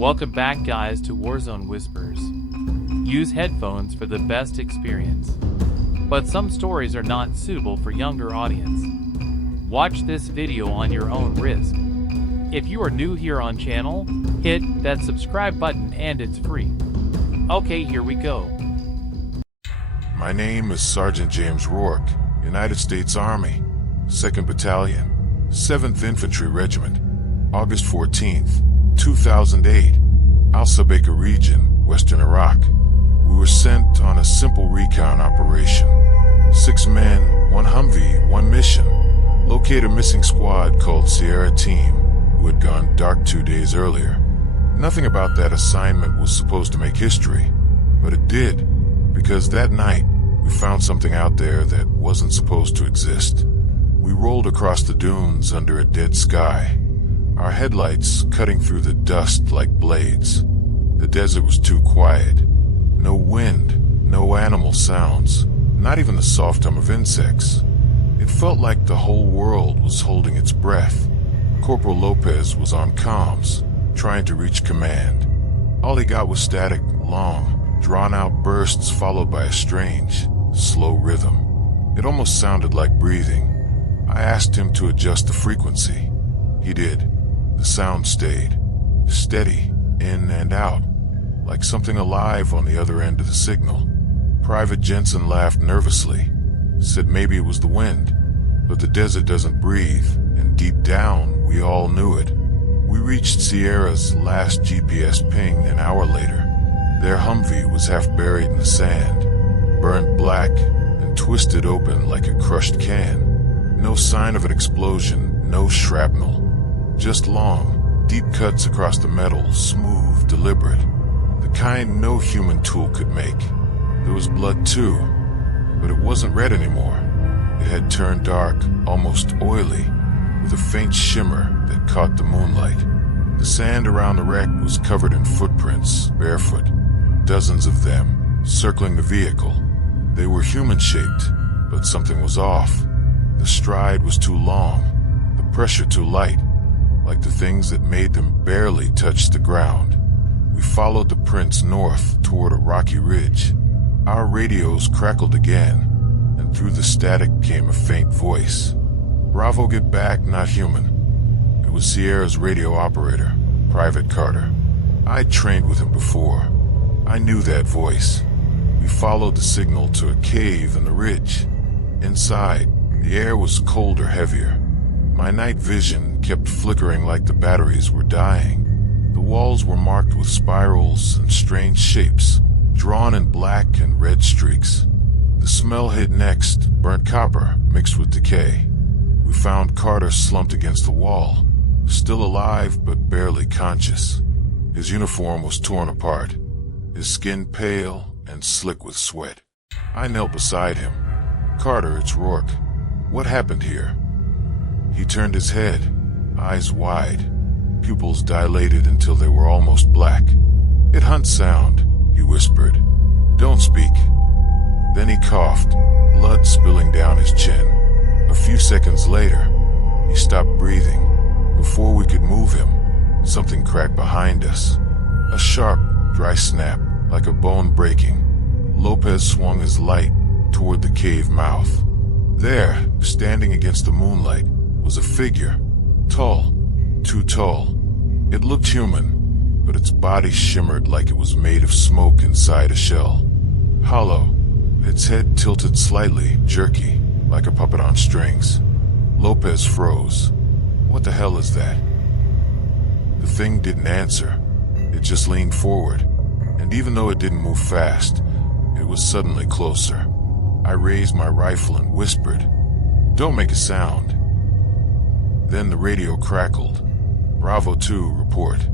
Welcome back, guys, to Warzone Whispers. Use headphones for the best experience. But some stories are not suitable for younger audience. Watch this video on your own risk. If you are new here on channel, hit that subscribe button and it's free. Okay, here we go. My name is Sergeant James Rourke, United States Army, 2nd Battalion, 7th Infantry Regiment, August 14th, 2008, Al-Sabeka region, Western Iraq. We were sent on a simple recon operation. 6 men, 1 Humvee, 1 mission. Locate a missing squad called Sierra Team, who had gone dark 2 days earlier. Nothing about that assignment was supposed to make history, but it did, because that night we found something out there that wasn't supposed to exist. We rolled across the dunes under a dead sky, our headlights cutting through the dust like blades. The desert was too quiet. No wind, no animal sounds, not even the soft hum of insects. It felt like the whole world was holding its breath. Corporal Lopez was on comms, trying to reach command. All he got was static, long, drawn-out bursts followed by a strange, slow rhythm. It almost sounded like breathing. I asked him to adjust the frequency. He did. The sound stayed, steady, in and out, like something alive on the other end of the signal. Private Jensen laughed nervously, said maybe it was the wind, but the desert doesn't breathe, and deep down, we all knew it. We reached Sierra's last GPS ping an hour later. Their Humvee was half buried in the sand, burnt black and twisted open like a crushed can. No sign of an explosion, no shrapnel. Just long, deep cuts across the metal, smooth, deliberate. The kind no human tool could make. There was blood too, but it wasn't red anymore. It had turned dark, almost oily, with a faint shimmer that caught the moonlight. The sand around the wreck was covered in footprints, barefoot. Dozens of them, circling the vehicle. They were human-shaped, but something was off. The stride was too long, the pressure too light, like the things that made them barely touch the ground. We followed the prints north toward a rocky ridge. Our radios crackled again, and through the static came a faint voice. "Bravo, get back, not human." It was Sierra's radio operator, Private Carter. I'd trained with him before. I knew that voice. We followed the signal to a cave in the ridge. Inside, the air was colder, heavier. My night vision kept flickering like the batteries were dying. The walls were marked with spirals and strange shapes, drawn in black and red streaks. The smell hit next, burnt copper mixed with decay. We found Carter slumped against the wall, still alive but barely conscious. His uniform was torn apart, his skin pale and slick with sweat. I knelt beside him. "Carter, it's Rourke. What happened here?" He turned his head, eyes wide, pupils dilated until they were almost black. "It hunts sound," he whispered. "Don't speak." Then he coughed, blood spilling down his chin. A few seconds later, he stopped breathing. Before we could move him, something cracked behind us. A sharp, dry snap, like a bone breaking. Lopez swung his light toward the cave mouth. There, standing against the moonlight, was a figure. Tall, too tall. It looked human, but its body shimmered like it was made of smoke inside a shell. Hollow, its head tilted slightly, jerky, like a puppet on strings. Lopez froze. "What the hell is that?" The thing didn't answer. It just leaned forward, and even though it didn't move fast, it was suddenly closer. I raised my rifle and whispered, "Don't make a sound." Then the radio crackled. "Bravo 2, report."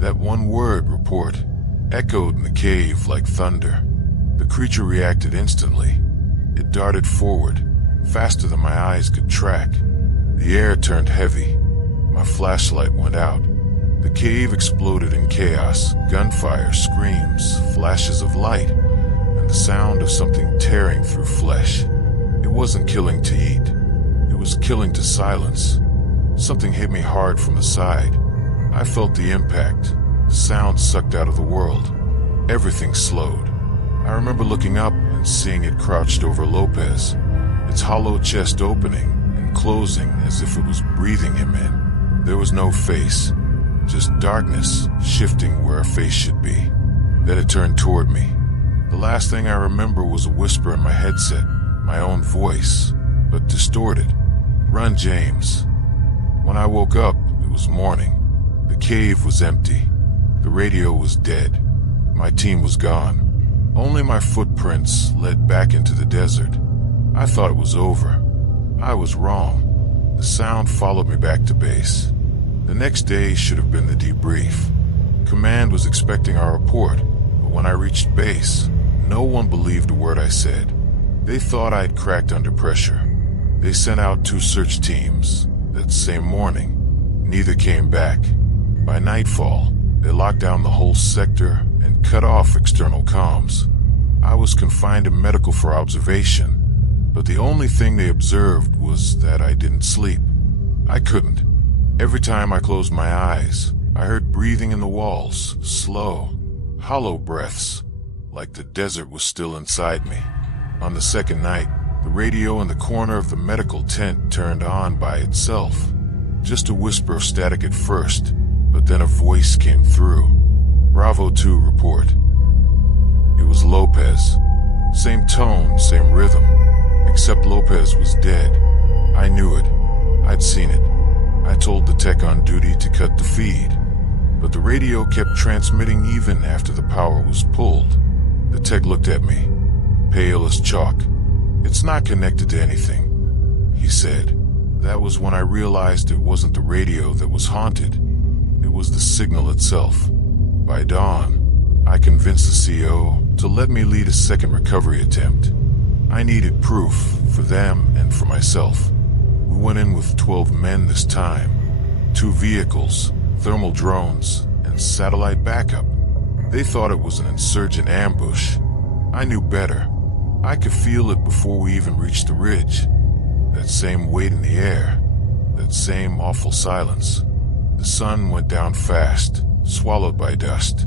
That one word, report, echoed in the cave like thunder. The creature reacted instantly. It darted forward, faster than my eyes could track. The air turned heavy. My flashlight went out. The cave exploded in chaos, gunfire, screams, flashes of light, and the sound of something tearing through flesh. It wasn't killing to eat. It was killing to silence. Something hit me hard from the side. I felt the impact. The sound sucked out of the world. Everything slowed. I remember looking up and seeing it crouched over Lopez, its hollow chest opening and closing as if it was breathing him in. There was no face, just darkness shifting where a face should be. Then it turned toward me. The last thing I remember was a whisper in my headset, my own voice, but distorted. "Run, James." When I woke up, it was morning. The cave was empty. The radio was dead. My team was gone. Only my footprints led back into the desert. I thought it was over. I was wrong. The sound followed me back to base. The next day should have been the debrief. Command was expecting our report, but when I reached base, no one believed a word I said. They thought I'd cracked under pressure. They sent out 2 search teams that same morning. Neither came back. By nightfall, they locked down the whole sector and cut off external comms. I was confined to medical for observation, but the only thing they observed was that I didn't sleep. I couldn't. Every time I closed my eyes, I heard breathing in the walls, slow, hollow breaths, like the desert was still inside me. On the second night, the radio in the corner of the medical tent turned on by itself. Just a whisper of static at first, but then a voice came through. "Bravo 2 report." It was Lopez. Same tone, same rhythm, except Lopez was dead. I knew it. I'd seen it. I told the tech on duty to cut the feed, but the radio kept transmitting even after the power was pulled. The tech looked at me, pale as chalk. "It's not connected to anything," he said. That was when I realized it wasn't the radio that was haunted. It was the signal itself. By dawn, I convinced the CO to let me lead a second recovery attempt. I needed proof for them and for myself. We went in with 12 men this time. 2 vehicles, thermal drones, and satellite backup. They thought it was an insurgent ambush. I knew better. I could feel it before we even reached the ridge. That same weight in the air. That same awful silence. The sun went down fast, swallowed by dust.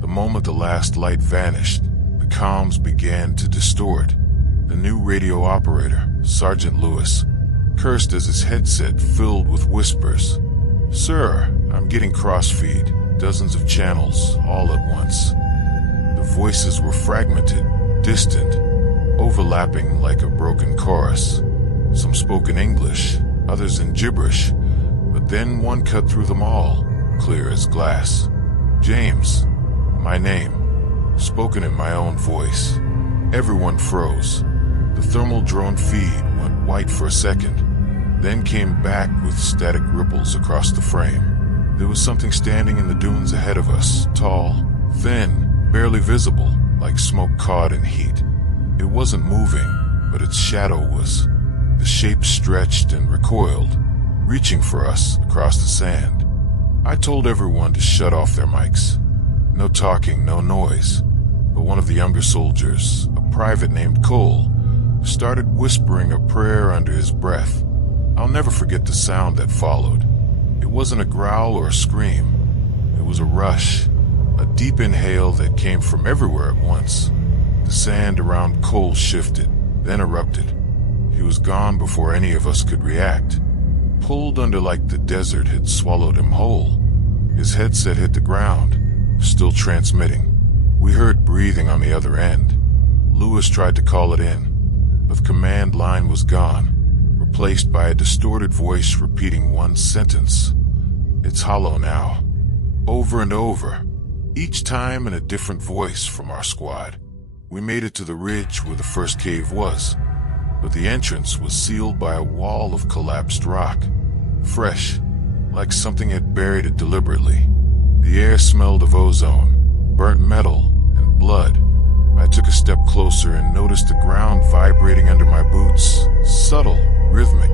The moment the last light vanished, the comms began to distort. The new radio operator, Sergeant Lewis, cursed as his headset filled with whispers. "Sir, I'm getting crossfeed, dozens of channels, all at once." The voices were fragmented, distant, overlapping like a broken chorus. Some spoke in English, others in gibberish, but then one cut through them all, clear as glass. "James," my name, spoken in my own voice. Everyone froze. The thermal drone feed went white for a second, then came back with static ripples across the frame. There was something standing in the dunes ahead of us, tall, thin, barely visible, like smoke caught in heat. It wasn't moving, but its shadow was. The shape stretched and recoiled, reaching for us across the sand. I told everyone to shut off their mics. No talking, no noise. But one of the younger soldiers, a private named Cole, started whispering a prayer under his breath. I'll never forget the sound that followed. It wasn't a growl or a scream. It was a rush, a deep inhale that came from everywhere at once. The sand around Cole shifted, then erupted. He was gone before any of us could react, pulled under like the desert had swallowed him whole. His headset hit the ground, still transmitting. We heard breathing on the other end. Lewis tried to call it in, but the command line was gone, replaced by a distorted voice repeating one sentence. It's hollow now. Over and over, each time in a different voice from our squad. We made it to the ridge where the first cave was, but the entrance was sealed by a wall of collapsed rock. Fresh, like something had buried it deliberately. The air smelled of ozone, burnt metal, and blood. I took a step closer and noticed the ground vibrating under my boots, subtle, rhythmic,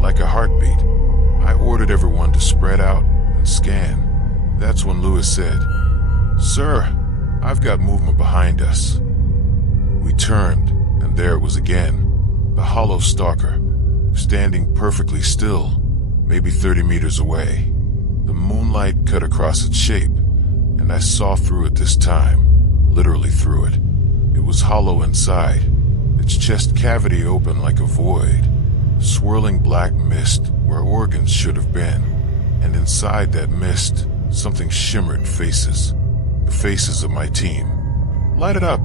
like a heartbeat. I ordered everyone to spread out and scan. That's when Lewis said, "Sir, I've got movement behind us." We turned, and there it was again, the Hollow Stalker, standing perfectly still, maybe 30 meters away. The moonlight cut across its shape, and I saw through it this time, literally through it. It was hollow inside, its chest cavity open like a void, swirling black mist where organs should have been, and inside that mist, something shimmered faces, the faces of my team. "Light it up!"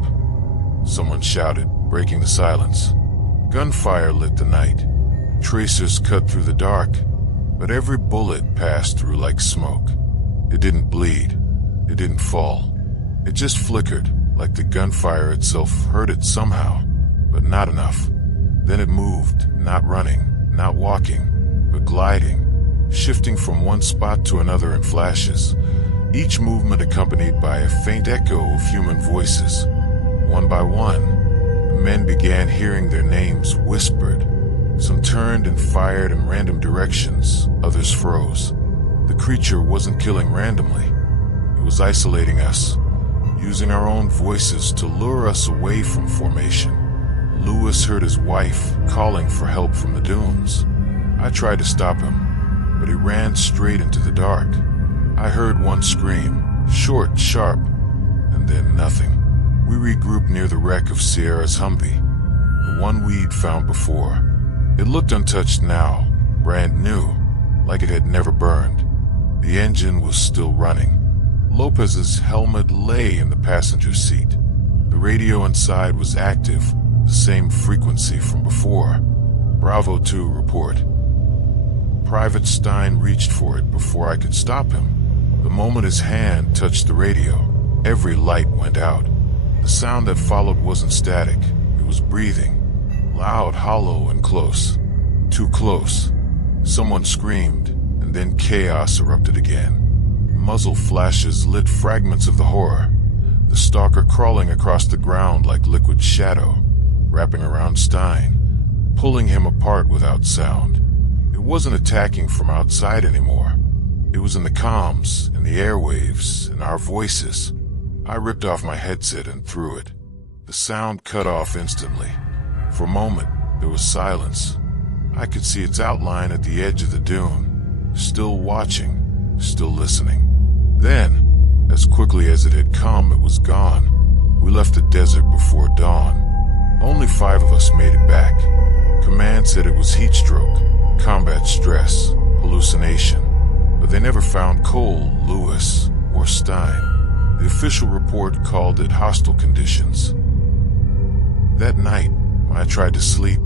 someone shouted, breaking the silence. Gunfire lit the night. Tracers cut through the dark, but every bullet passed through like smoke. It didn't bleed. It didn't fall. It just flickered, like the gunfire itself hurt it somehow, but not enough. Then it moved, not running, not walking, but gliding, shifting from one spot to another in flashes, each movement accompanied by a faint echo of human voices. One by one, the men began hearing their names whispered. Some turned and fired in random directions, others froze. The creature wasn't killing randomly. It was isolating us, using our own voices to lure us away from formation. Lewis heard his wife calling for help from the dunes. I tried to stop him, but he ran straight into the dark. I heard one scream, short, sharp, and then nothing. We regrouped near the wreck of Sierra's Humvee, the one we'd found before. It looked untouched now, brand new, like it had never burned. The engine was still running. Lopez's helmet lay in the passenger seat. The radio inside was active, the same frequency from before. Bravo 2 report. Private Stein reached for it before I could stop him. The moment his hand touched the radio, every light went out. The sound that followed wasn't static, it was breathing. Loud, hollow, and close. Too close. Someone screamed, and then chaos erupted again. Muzzle flashes lit fragments of the horror. The stalker crawling across the ground like liquid shadow, wrapping around Stein, pulling him apart without sound. It wasn't attacking from outside anymore. It was in the comms, in the airwaves, in our voices. I ripped off my headset and threw it. The sound cut off instantly. For a moment, there was silence. I could see its outline at the edge of the dune, still watching, still listening. Then, as quickly as it had come, it was gone. We left the desert before dawn. Only 5 of us made it back. Command said it was heat stroke, combat stress, hallucination, but they never found Cole, Lewis, or Stein. The official report called it hostile conditions. That night, when I tried to sleep,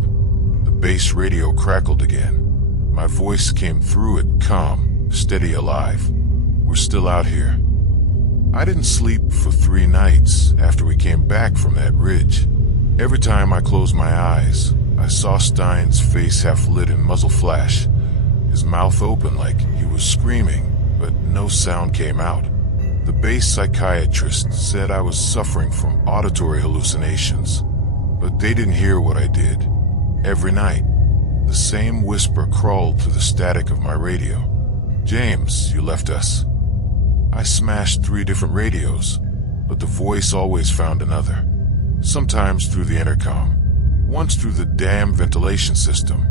the base radio crackled again. My voice came through it, calm, steady, alive. We're still out here. I didn't sleep for 3 nights after we came back from that ridge. Every time I closed my eyes, I saw Stein's face half lit in muzzle flash, his mouth open like he was screaming, but no sound came out. The base psychiatrist said I was suffering from auditory hallucinations, but they didn't hear what I did. Every night, the same whisper crawled through the static of my radio. "James, you left us." I smashed 3 different radios, but the voice always found another. Sometimes through the intercom, once through the damn ventilation system.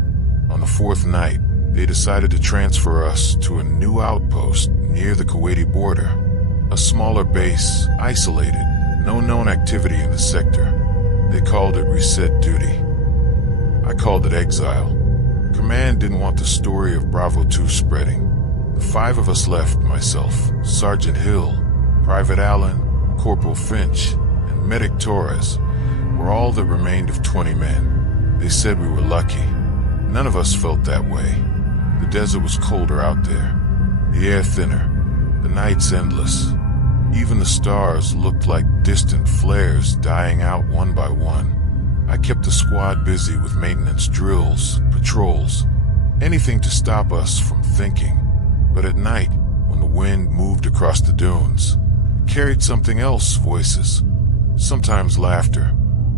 On the 4th night, they decided to transfer us to a new outpost near the Kuwaiti border. A smaller base, isolated, no known activity in the sector. They called it reset duty. I called it exile. Command didn't want the story of Bravo 2 spreading. The 5 of us left, myself, Sergeant Hill, Private Allen, Corporal Finch, and Medic Torres, were all that remained of 20 men. They said we were lucky. None of us felt that way. The desert was colder out there, the air thinner, the nights endless. Even the stars looked like distant flares dying out one by one. I kept the squad busy with maintenance drills, patrols, anything to stop us from thinking. But at night, when the wind moved across the dunes, it carried something else, voices. Sometimes laughter,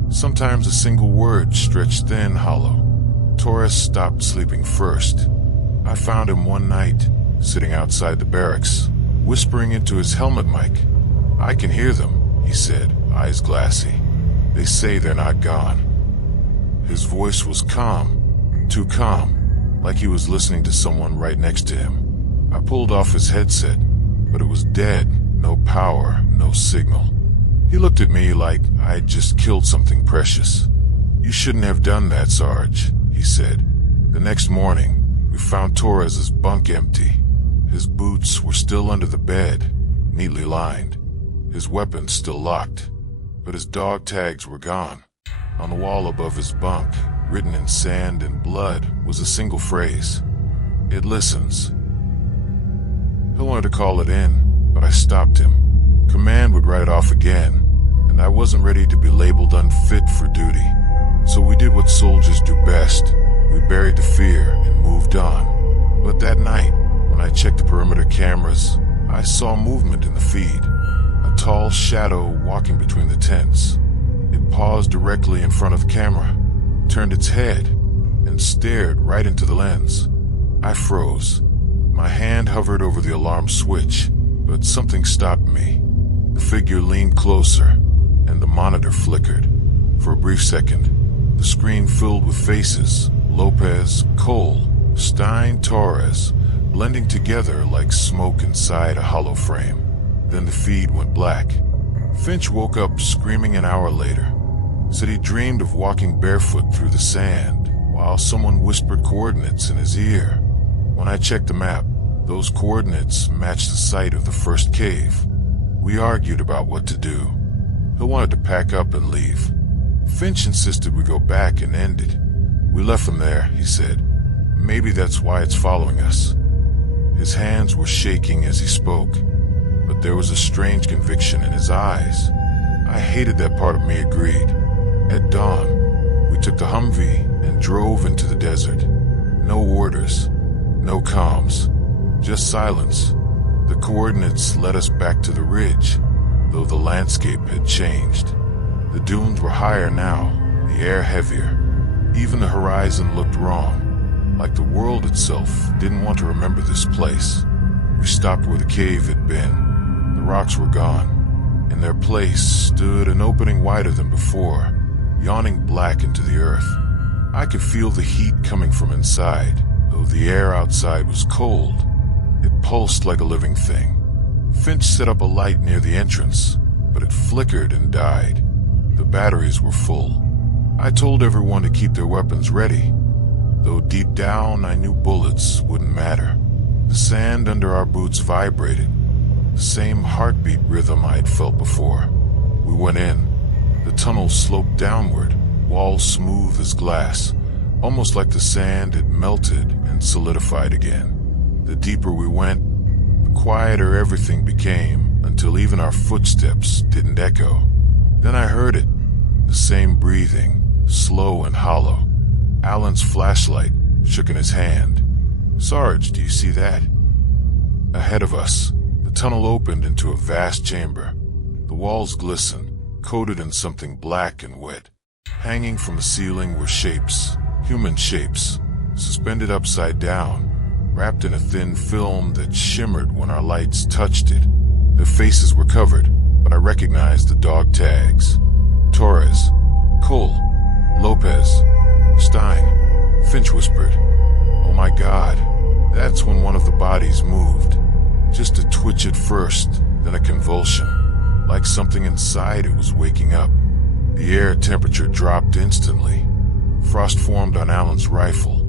sometimes a single word stretched thin, hollow. Torres stopped sleeping first. I found him one night, sitting outside the barracks, whispering into his helmet mic. "I can hear them," he said, eyes glassy. "They say they're not gone." His voice was calm, too calm, like he was listening to someone right next to him. I pulled off his headset, but it was dead. No power, no signal. He looked at me like I had just killed something precious. "You shouldn't have done that, Sarge," he said. The next morning, we found Torres's bunk empty. His boots were still under the bed, neatly lined. His weapons still locked, but his dog tags were gone. On the wall above his bunk, written in sand and blood, was a single phrase. "It listens." He wanted to call it in, but I stopped him. Command would write off again, and I wasn't ready to be labeled unfit for duty. So we did what soldiers do best. We buried the fear and moved on. But that night, when I checked the perimeter cameras, I saw movement in the feed. A tall shadow walking between the tents. It paused directly in front of the camera, turned its head, and stared right into the lens. I froze. My hand hovered over the alarm switch, but something stopped me. The figure leaned closer, and the monitor flickered. For a brief second, the screen filled with faces: Lopez, Cole, Stein, Torres, blending together like smoke inside a hollow frame. Then the feed went black. Finch woke up screaming an hour later. Said he dreamed of walking barefoot through the sand while someone whispered coordinates in his ear. When I checked the map, those coordinates matched the site of the first cave. We argued about what to do. He wanted to pack up and leave. Finch insisted we go back and end it. "We left them there," he said. "Maybe that's why it's following us." His hands were shaking as he spoke, but there was a strange conviction in his eyes. I hated that part of me agreed. At dawn, we took the Humvee and drove into the desert. No orders, no comms, just silence. The coordinates led us back to the ridge, though the landscape had changed. The dunes were higher now, the air heavier. Even the horizon looked wrong, like the world itself didn't want to remember this place. We stopped where the cave had been. The rocks were gone. In their place stood an opening wider than before, yawning black into the earth. I could feel the heat coming from inside, though the air outside was cold. It pulsed like a living thing. Finch set up a light near the entrance, but it flickered and died. The batteries were full. I told everyone to keep their weapons ready, though deep down I knew bullets wouldn't matter. The sand under our boots vibrated, the same heartbeat rhythm I had felt before. We went in. The tunnel sloped downward, walls smooth as glass, almost like the sand had melted and solidified again. The deeper we went, the quieter everything became, until even our footsteps didn't echo. Then I heard it, the same breathing, slow and hollow. Alan's flashlight shook in his hand. "Sarge, do you see that?" Ahead of us, the tunnel opened into a vast chamber. The walls glistened, coated in something black and wet. Hanging from the ceiling were shapes, human shapes, suspended upside down, wrapped in a thin film that shimmered when our lights touched it. Their faces were covered, but I recognized the dog tags. Torres, Cole, Lopez, Stein. Finch whispered, "Oh my God." That's when one of the bodies moved. Just a twitch at first, then a convulsion, like something inside it was waking up. The air temperature dropped instantly. Frost formed on Alan's rifle.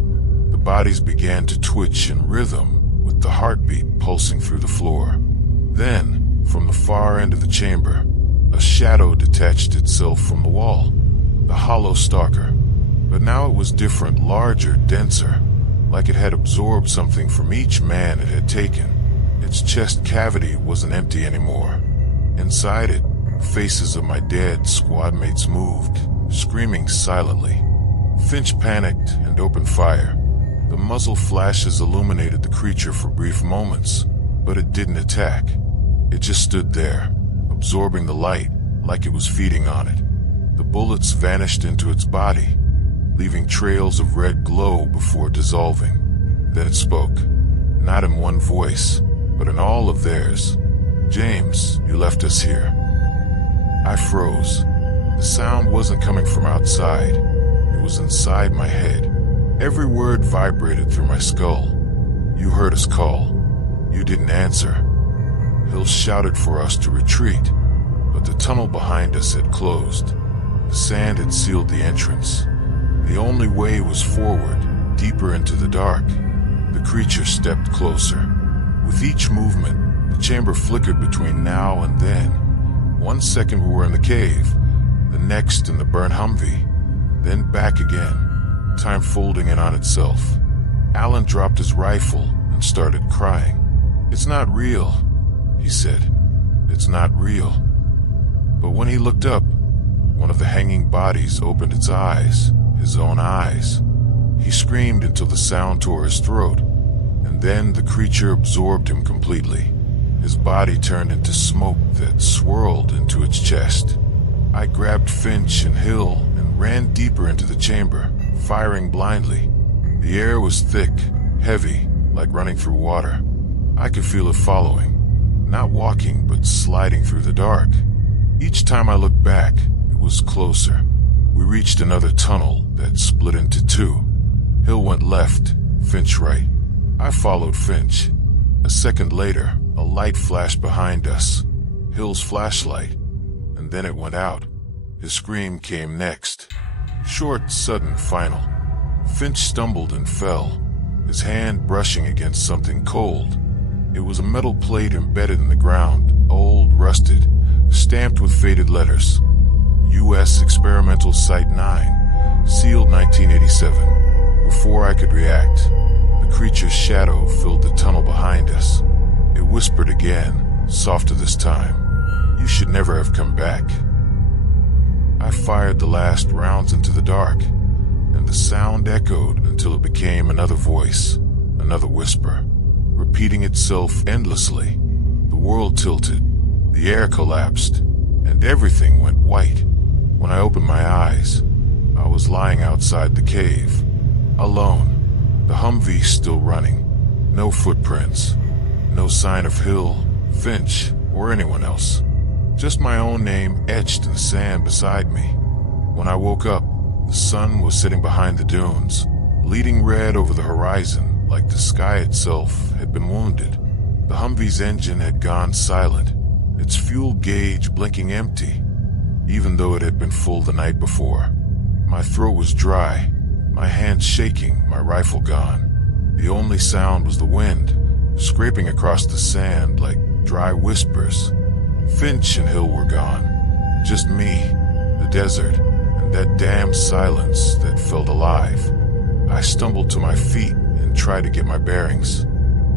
The bodies began to twitch in rhythm, with the heartbeat pulsing through the floor. Then, from the far end of the chamber, a shadow detached itself from the wall. The Hollow Stalker. But now it was different, larger, denser, like it had absorbed something from each man it had taken. Its chest cavity wasn't empty anymore. Inside it, faces of my dead squad mates moved, screaming silently. Finch panicked and opened fire. The muzzle flashes illuminated the creature for brief moments, but it didn't attack. It just stood there, absorbing the light like it was feeding on it. The bullets vanished into its body, leaving trails of red glow before dissolving. Then it spoke, not in one voice, but in all of theirs. "James, you left us here." I froze. The sound wasn't coming from outside. It was inside my head. Every word vibrated through my skull. "You heard us call. You didn't answer. Hill shouted for us to retreat, but the tunnel behind us had closed. The sand had sealed the entrance. The only way was forward, deeper into the dark. The creature stepped closer. With each movement, the chamber flickered between now and then. 1 second we were in the cave, the next in the burnt Humvee, then back again, time folding in on itself. Alan dropped his rifle and started crying. "It's not real," he said. "It's not real." But when he looked up, one of the hanging bodies opened its eyes, his own eyes. He screamed until the sound tore his throat, and then the creature absorbed him completely. His body turned into smoke that swirled into its chest. I grabbed Finch and Hill and ran deeper into the chamber, firing blindly. The air was thick, heavy, like running through water. I could feel it following, not walking but sliding through the dark. Each time I looked back, it was closer. We reached another tunnel that split into two. Hill went left, Finch right. I followed Finch. A second later, a light flashed behind us, Hill's flashlight, and then it went out. His scream came next. Short, sudden, final. Finch stumbled and fell, his hand brushing against something cold. It was a metal plate embedded in the ground, old, rusted, stamped with faded letters. U.S. Experimental Site 9, sealed 1987. Before I could react, the creature's shadow filled the tunnel behind us. It whispered again, softer this time. "You should never have come back." I fired the last rounds into the dark, and the sound echoed until it became another voice, another whisper, repeating itself endlessly. The world tilted, the air collapsed, and everything went white. When I opened my eyes, I was lying outside the cave, alone, the Humvee still running. No footprints, no sign of Hill, Finch, or anyone else. Just my own name etched in the sand beside me. When I woke up, the sun was sitting behind the dunes, bleeding red over the horizon like the sky itself had been wounded. The Humvee's engine had gone silent, its fuel gauge blinking empty, even though it had been full the night before. My throat was dry, my hands shaking, my rifle gone. The only sound was the wind, scraping across the sand like dry whispers. Finch and Hill were gone. Just me, the desert, and that damn silence that felt alive. I stumbled to my feet and tried to get my bearings.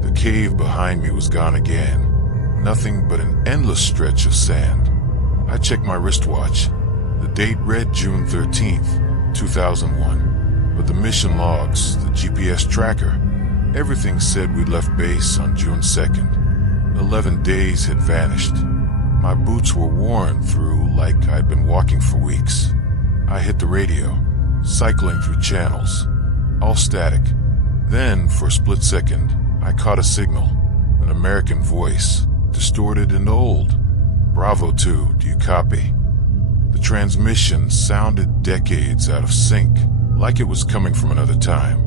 The cave behind me was gone again. Nothing but an endless stretch of sand. I checked my wristwatch. The date read June 13th, 2001. But the mission logs, the GPS tracker, everything said we'd left base on June 2nd. 11 days had vanished. My boots were worn through like I'd been walking for weeks. I hit the radio, cycling through channels, all static. Then, for a split second, I caught a signal, an American voice, distorted and old. "Bravo 2, do you copy?" The transmission sounded decades out of sync, like it was coming from another time.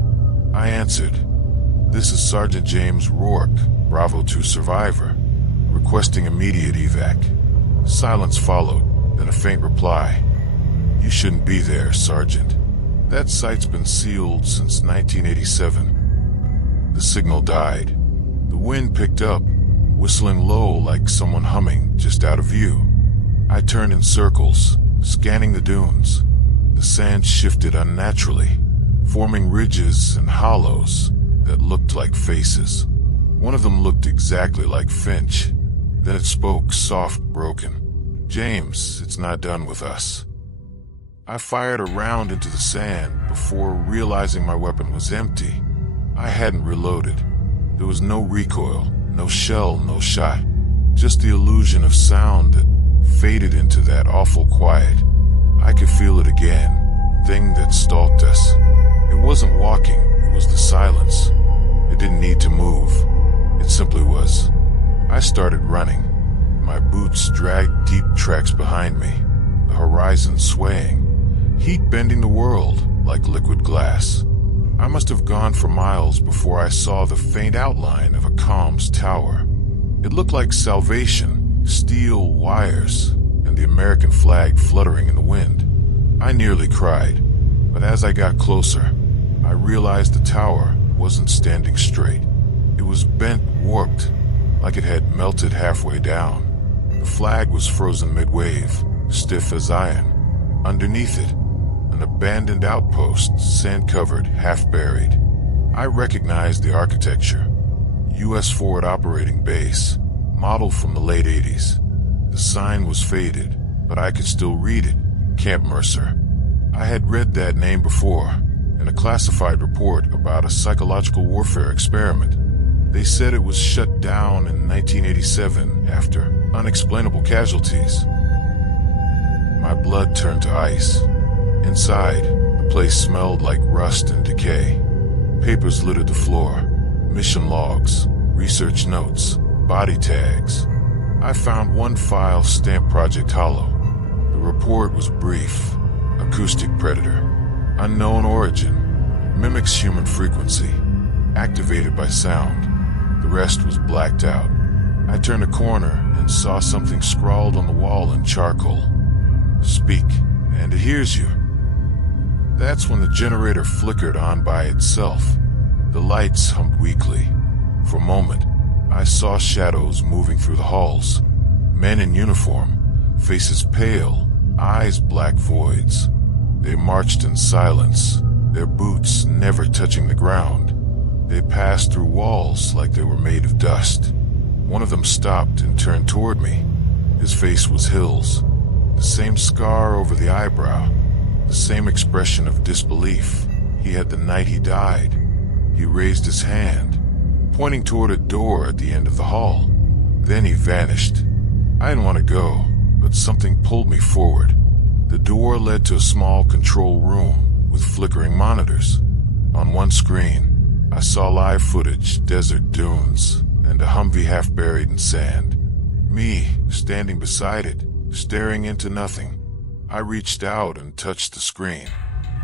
I answered. "This is Sergeant James Rourke, Bravo 2 survivor, requesting immediate evac." Silence followed, then a faint reply. "You shouldn't be there, Sergeant. That site's been sealed since 1987. The signal died. The wind picked up, whistling low like someone humming just out of view. I turned in circles, scanning the dunes. The sand shifted unnaturally, forming ridges and hollows that looked like faces. One of them looked exactly like Finch. Then it spoke, soft, broken. "James, it's not done with us." I fired a round into the sand before realizing my weapon was empty. I hadn't reloaded. There was no recoil, no shell, no shot. Just the illusion of sound that faded into that awful quiet. I could feel it again, thing that stalked us. It wasn't walking, it was the silence. It didn't need to move. It simply was. I started running. My boots dragged deep tracks behind me, the horizon swaying, heat bending the world like liquid glass. I must have gone for miles before I saw the faint outline of a comms tower. It looked like salvation, steel wires, and the American flag fluttering in the wind. I nearly cried, but as I got closer, I realized the tower wasn't standing straight. It was bent, warped, like it had melted halfway down. The flag was frozen mid-wave, stiff as iron. Underneath it, an abandoned outpost, sand-covered, half-buried. I recognized the architecture. U.S. Forward Operating Base, model from the late 80s. The sign was faded, but I could still read it. Camp Mercer. I had read that name before, in a classified report about a psychological warfare experiment. They said it was shut down in 1987 after unexplainable casualties. My blood turned to ice. Inside, the place smelled like rust and decay. Papers littered the floor, mission logs, research notes, body tags. I found one file stamped Project Hollow. The report was brief. Acoustic predator. Unknown origin. Mimics human frequency. Activated by sound. The rest was blacked out. I turned a corner and saw something scrawled on the wall in charcoal. Speak, and it hears you. That's when the generator flickered on by itself. The lights hummed weakly. For a moment, I saw shadows moving through the halls. Men in uniform, faces pale, eyes black voids. They marched in silence, their boots never touching the ground. They passed through walls like they were made of dust. One of them stopped and turned toward me. His face was Hill's. The same scar over the eyebrow, the same expression of disbelief he had the night he died. He raised his hand, pointing toward a door at the end of the hall. Then he vanished. I didn't want to go, but something pulled me forward. The door led to a small control room with flickering monitors. On one screen, I saw live footage, desert dunes, and a Humvee half buried in sand. Me, standing beside it, staring into nothing. I reached out and touched the screen.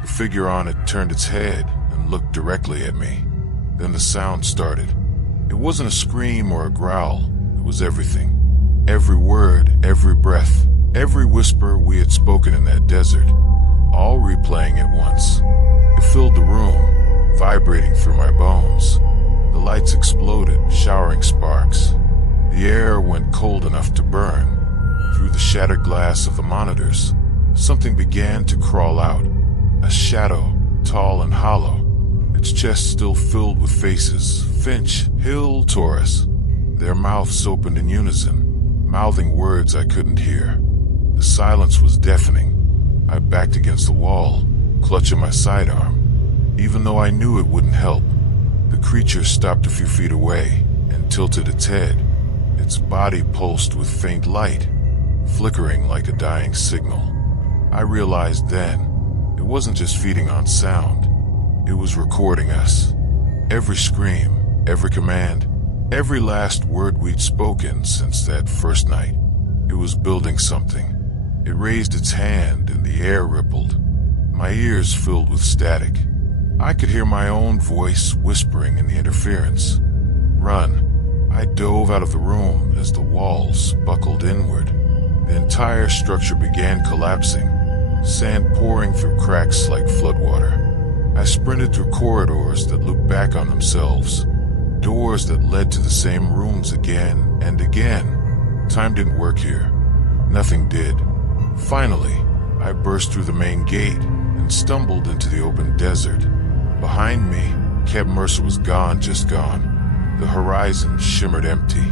The figure on it turned its head and looked directly at me. Then the sound started. It wasn't a scream or a growl. It was everything. Every word, every breath, every whisper we had spoken in that desert, all replaying at once. It filled the room, vibrating through my bones. The lights exploded, showering sparks. The air went cold enough to burn. Through the shattered glass of the monitors, something began to crawl out. A shadow, tall and hollow, its chest still filled with faces. Finch, Hill, Taurus. Their mouths opened in unison, mouthing words I couldn't hear. The silence was deafening. I backed against the wall, clutching my sidearm. Even though I knew it wouldn't help, the creature stopped a few feet away and tilted its head. Its body pulsed with faint light, flickering like a dying signal. I realized then, it wasn't just feeding on sound. It was recording us. Every scream, every command, every last word we'd spoken since that first night. It was building something. It raised its hand and the air rippled. My ears filled with static. I could hear my own voice whispering in the interference. Run. I dove out of the room as the walls buckled inward. The entire structure began collapsing, sand pouring through cracks like floodwater. I sprinted through corridors that looked back on themselves, doors that led to the same rooms again and again. Time didn't work here. Nothing did. Finally, I burst through the main gate and stumbled into the open desert. Behind me, Camp Mercer was gone, just gone. The horizon shimmered empty.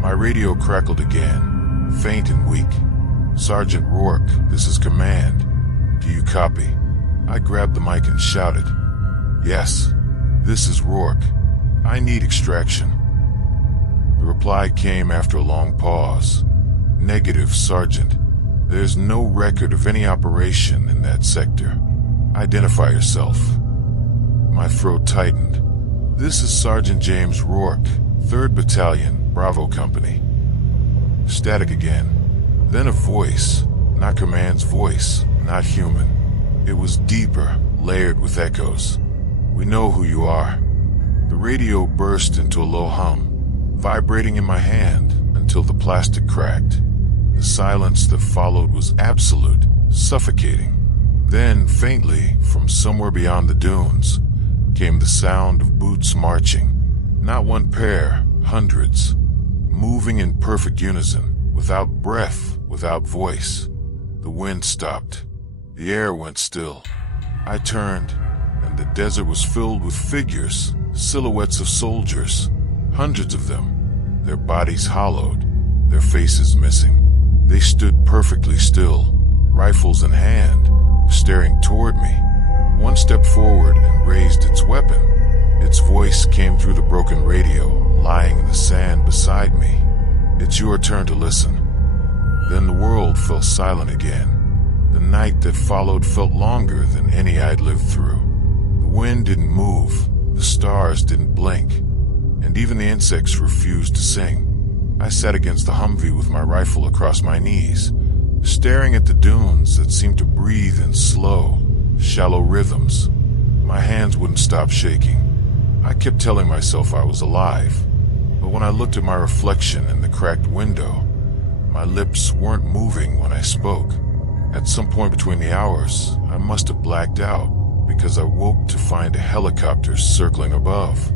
My radio crackled again, faint and weak. Sergeant Rourke, this is command. Do you copy? I grabbed the mic and shouted. Yes, this is Rourke. I need extraction. The reply came after a long pause. Negative, Sergeant. There's no record of any operation in that sector. Identify yourself. My throat tightened. This is Sergeant James Rourke, 3rd Battalion, Bravo Company. Static again. Then a voice, not command's voice, not human. It was deeper, layered with echoes. We know who you are. The radio burst into a low hum, vibrating in my hand until the plastic cracked. The silence that followed was absolute, suffocating. Then, faintly, from somewhere beyond the dunes, came the sound of boots marching. Not one pair, hundreds, moving in perfect unison, without breath, without voice. The wind stopped. The air went still. I turned, and the desert was filled with figures, silhouettes of soldiers, hundreds of them, their bodies hollowed, their faces missing. They stood perfectly still, rifles in hand, staring toward me. One stepped forward and raised its weapon. Its voice came through the broken radio, lying in the sand beside me. "It's your turn to listen." Then the world fell silent again. The night that followed felt longer than any I'd lived through. The wind didn't move, the stars didn't blink, and even the insects refused to sing. I sat against the Humvee with my rifle across my knees, staring at the dunes that seemed to breathe in slow, shallow rhythms. My hands wouldn't stop shaking. I kept telling myself I was alive, but when I looked at my reflection in the cracked window, my lips weren't moving when I spoke. At some point between the hours, I must have blacked out because I woke to find a helicopter circling above.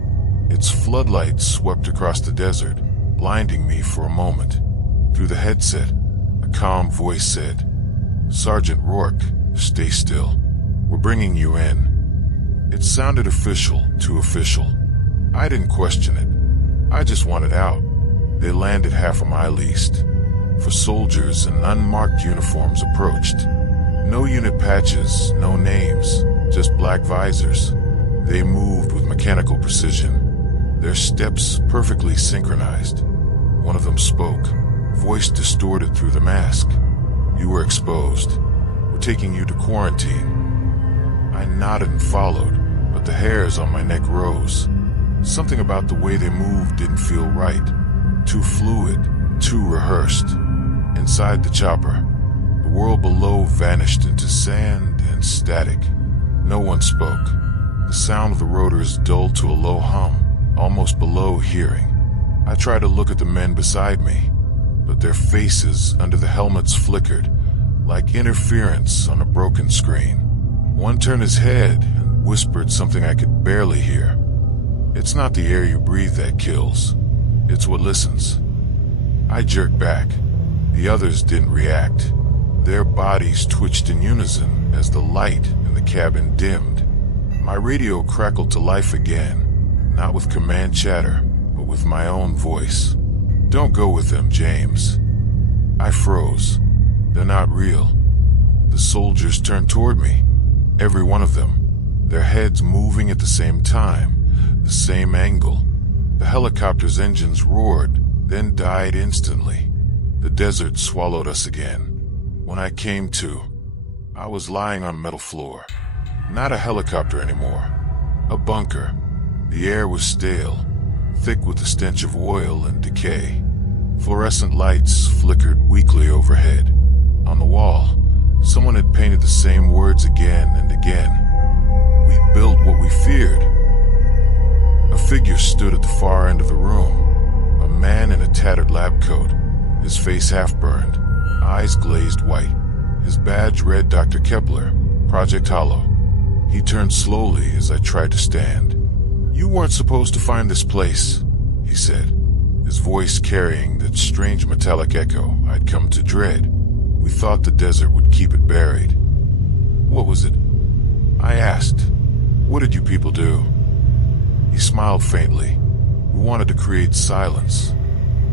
Its floodlights swept across the desert, blinding me for a moment. Through the headset, a calm voice said, "Sergeant Rourke, stay still. We're bringing you in." It sounded official, too official. I didn't question it. I just wanted out. They landed half a mile east. For soldiers in unmarked uniforms approached. No unit patches, no names, just black visors. They moved with mechanical precision, their steps perfectly synchronized. One of them spoke, voice distorted through the mask. "You were exposed. We're taking you to quarantine." I nodded and followed, but the hairs on my neck rose. Something about the way they moved didn't feel right. Too fluid, too rehearsed. Inside the chopper, the world below vanished into sand and static. No one spoke. The sound of the rotors dulled to a low hum, almost below hearing. I tried to look at the men beside me, but their faces under the helmets flickered, like interference on a broken screen. One turned his head and whispered something I could barely hear. "It's not the air you breathe that kills. It's what listens." I jerked back. The others didn't react. Their bodies twitched in unison as the light in the cabin dimmed. My radio crackled to life again, not with command chatter, but with my own voice. "Don't go with them, James." I froze. They're not real. The soldiers turned toward me, every one of them, their heads moving at the same time, the same angle. The helicopter's engines roared, then died instantly. The desert swallowed us again. When I came to, I was lying on a metal floor. Not a helicopter anymore. A bunker. The air was stale, thick with the stench of oil and decay. Fluorescent lights flickered weakly overhead. On the wall, someone had painted the same words again and again. "We built what we feared." A figure stood at the far end of the room. A man in a tattered lab coat, his face half-burned, eyes glazed white. His badge read Dr. Kepler, Project Hollow. He turned slowly as I tried to stand. "You weren't supposed to find this place," he said, his voice carrying that strange metallic echo I'd come to dread. "We thought the desert would keep it buried." "What was it?" I asked. "What did you people do?" He smiled faintly. "We wanted to create silence.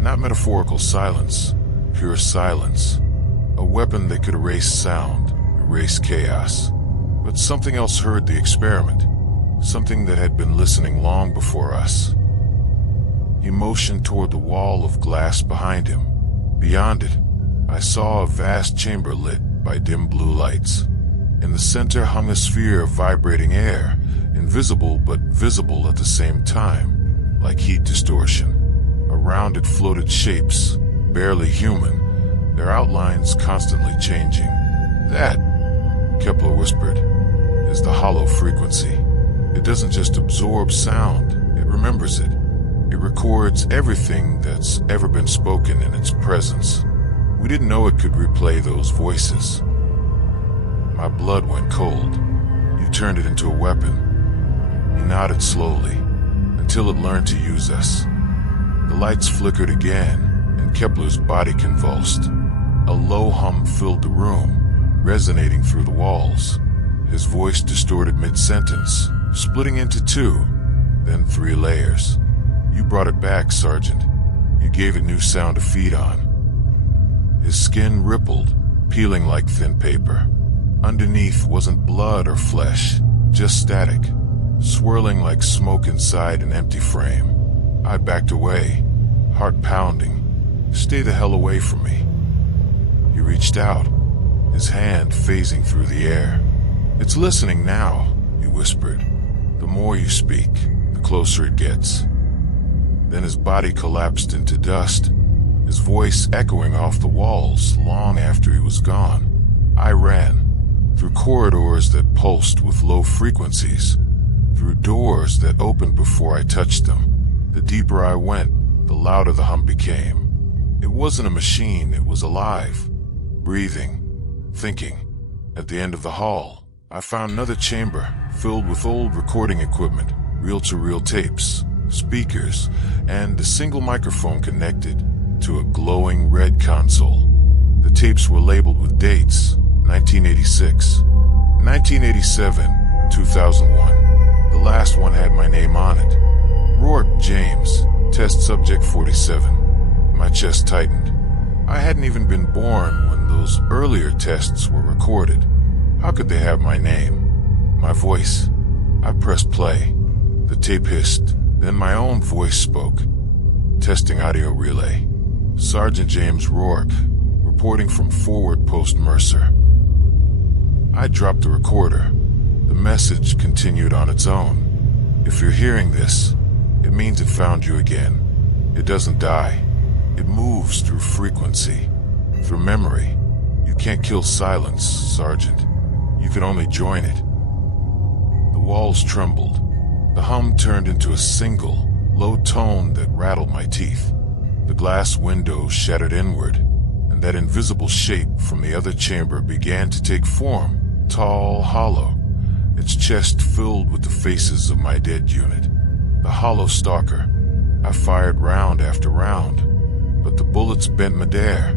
Not metaphorical silence, pure silence. A weapon that could erase sound, erase chaos. But something else heard the experiment. Something that had been listening long before us." He motioned toward the wall of glass behind him. Beyond it, I saw a vast chamber lit by dim blue lights. In the center hung a sphere of vibrating air, invisible but visible at the same time, like heat distortion. Around it floated shapes, barely human, their outlines constantly changing. "That," Kepler whispered, "is the hollow frequency. It doesn't just absorb sound, it remembers it. It records everything that's ever been spoken in its presence. We didn't know it could replay those voices. My blood went cold. You turned it into a weapon. He nodded slowly, until it learned to use us. The lights flickered again, and Kepler's body convulsed. A low hum filled the room, resonating through the walls. His voice distorted mid-sentence, splitting into 2, then 3 layers. You brought it back, Sergeant. You gave it new sound to feed on. His skin rippled, peeling like thin paper. Underneath wasn't blood or flesh, just static, swirling like smoke inside an empty frame. I backed away, heart pounding. Stay the hell away from me. He reached out, his hand phasing through the air. It's listening now, he whispered. The more you speak, the closer it gets. Then his body collapsed into dust, his voice echoing off the walls long after he was gone. I ran, through corridors that pulsed with low frequencies, through doors that opened before I touched them. The deeper I went, the louder the hum became. It wasn't a machine, it was alive, breathing, thinking. At the end of the hall, I found another chamber filled with old recording equipment, reel-to-reel tapes, speakers, and a single microphone connected to a glowing red console. The tapes were labeled with dates: 1986, 1987, 2001. The last one had my name on it. Rourke, James, test subject 47. My chest tightened. I hadn't even been born when those earlier tests were recorded. How could they have my name? My voice? I pressed play. The tape hissed. Then my own voice spoke. Testing audio relay. Sergeant James Rourke, reporting from Forward Post Mercer. I dropped the recorder. The message continued on its own. If you're hearing this, it means it found you again. It doesn't die. It moves through frequency, through memory. You can't kill silence, Sergeant. You can only join it. The walls trembled. The hum turned into a single, low tone that rattled my teeth. The glass windows shattered inward, and that invisible shape from the other chamber began to take form, tall, hollow, its chest filled with the faces of my dead unit. The Hollow Stalker. I fired round after round, but the bullets bent midair,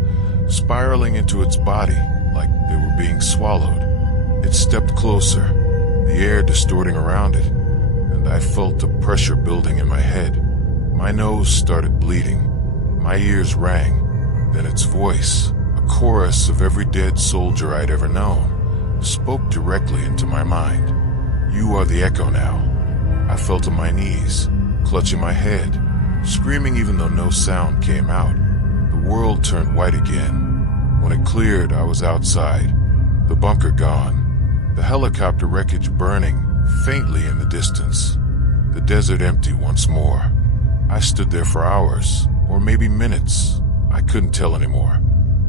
spiraling into its body like they were being swallowed. It stepped closer, the air distorting around it, and I felt the pressure building in my head. My nose started bleeding. My ears rang. Then its voice, a chorus of every dead soldier I'd ever known, spoke directly into my mind. You are the echo now. I fell to my knees, clutching my head, screaming even though no sound came out. The world turned white again. When it cleared, I was outside. The bunker gone. The helicopter wreckage burning faintly in the distance. The desert empty once more. I stood there for hours, or maybe minutes. I couldn't tell anymore.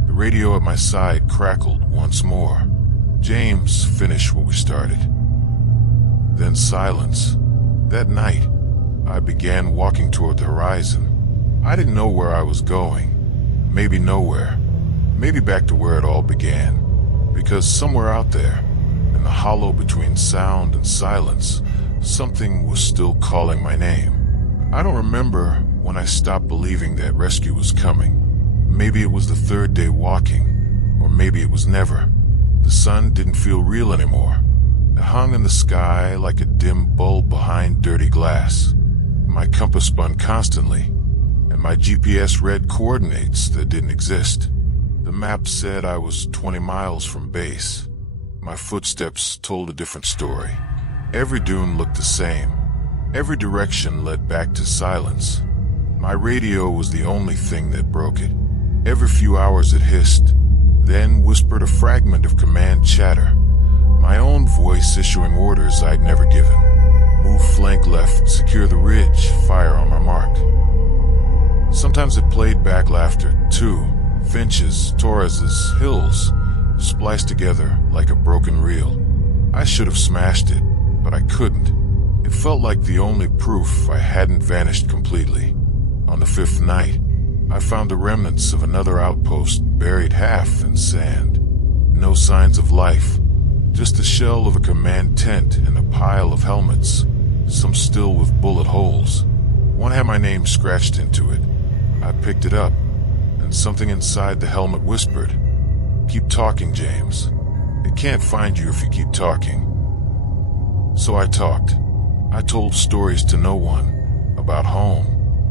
The radio at my side crackled once more. James finished what we started. Then silence. That night, I began walking toward the horizon. I didn't know where I was going. Maybe nowhere. Maybe back to where it all began. Because somewhere out there, in the hollow between sound and silence, something was still calling my name. I don't remember when I stopped believing that rescue was coming. Maybe it was the third day walking, or maybe it was never. The sun didn't feel real anymore. It hung in the sky like a dim bulb behind dirty glass. My compass spun constantly, and my GPS read coordinates that didn't exist. The map said I was 20 miles from base. My footsteps told a different story. Every dune looked the same. Every direction led back to silence. My radio was the only thing that broke it. Every few hours it hissed, then whispered a fragment of command chatter. My own voice issuing orders I'd never given. Move flank left, secure the ridge, fire on my mark. Sometimes it played back laughter, too. Finches, Torreses, hills, spliced together like a broken reel. I should have smashed it, but I couldn't. felt like the only proof I hadn't vanished completely. On the 5th night, I found the remnants of another outpost buried half in sand. No signs of life, just the shell of a command tent and a pile of helmets, some still with bullet holes. One had my name scratched into it. I picked it up, and something inside the helmet whispered, "Keep talking, James. It can't find you if you keep talking." So I talked. I told stories to no one, about home,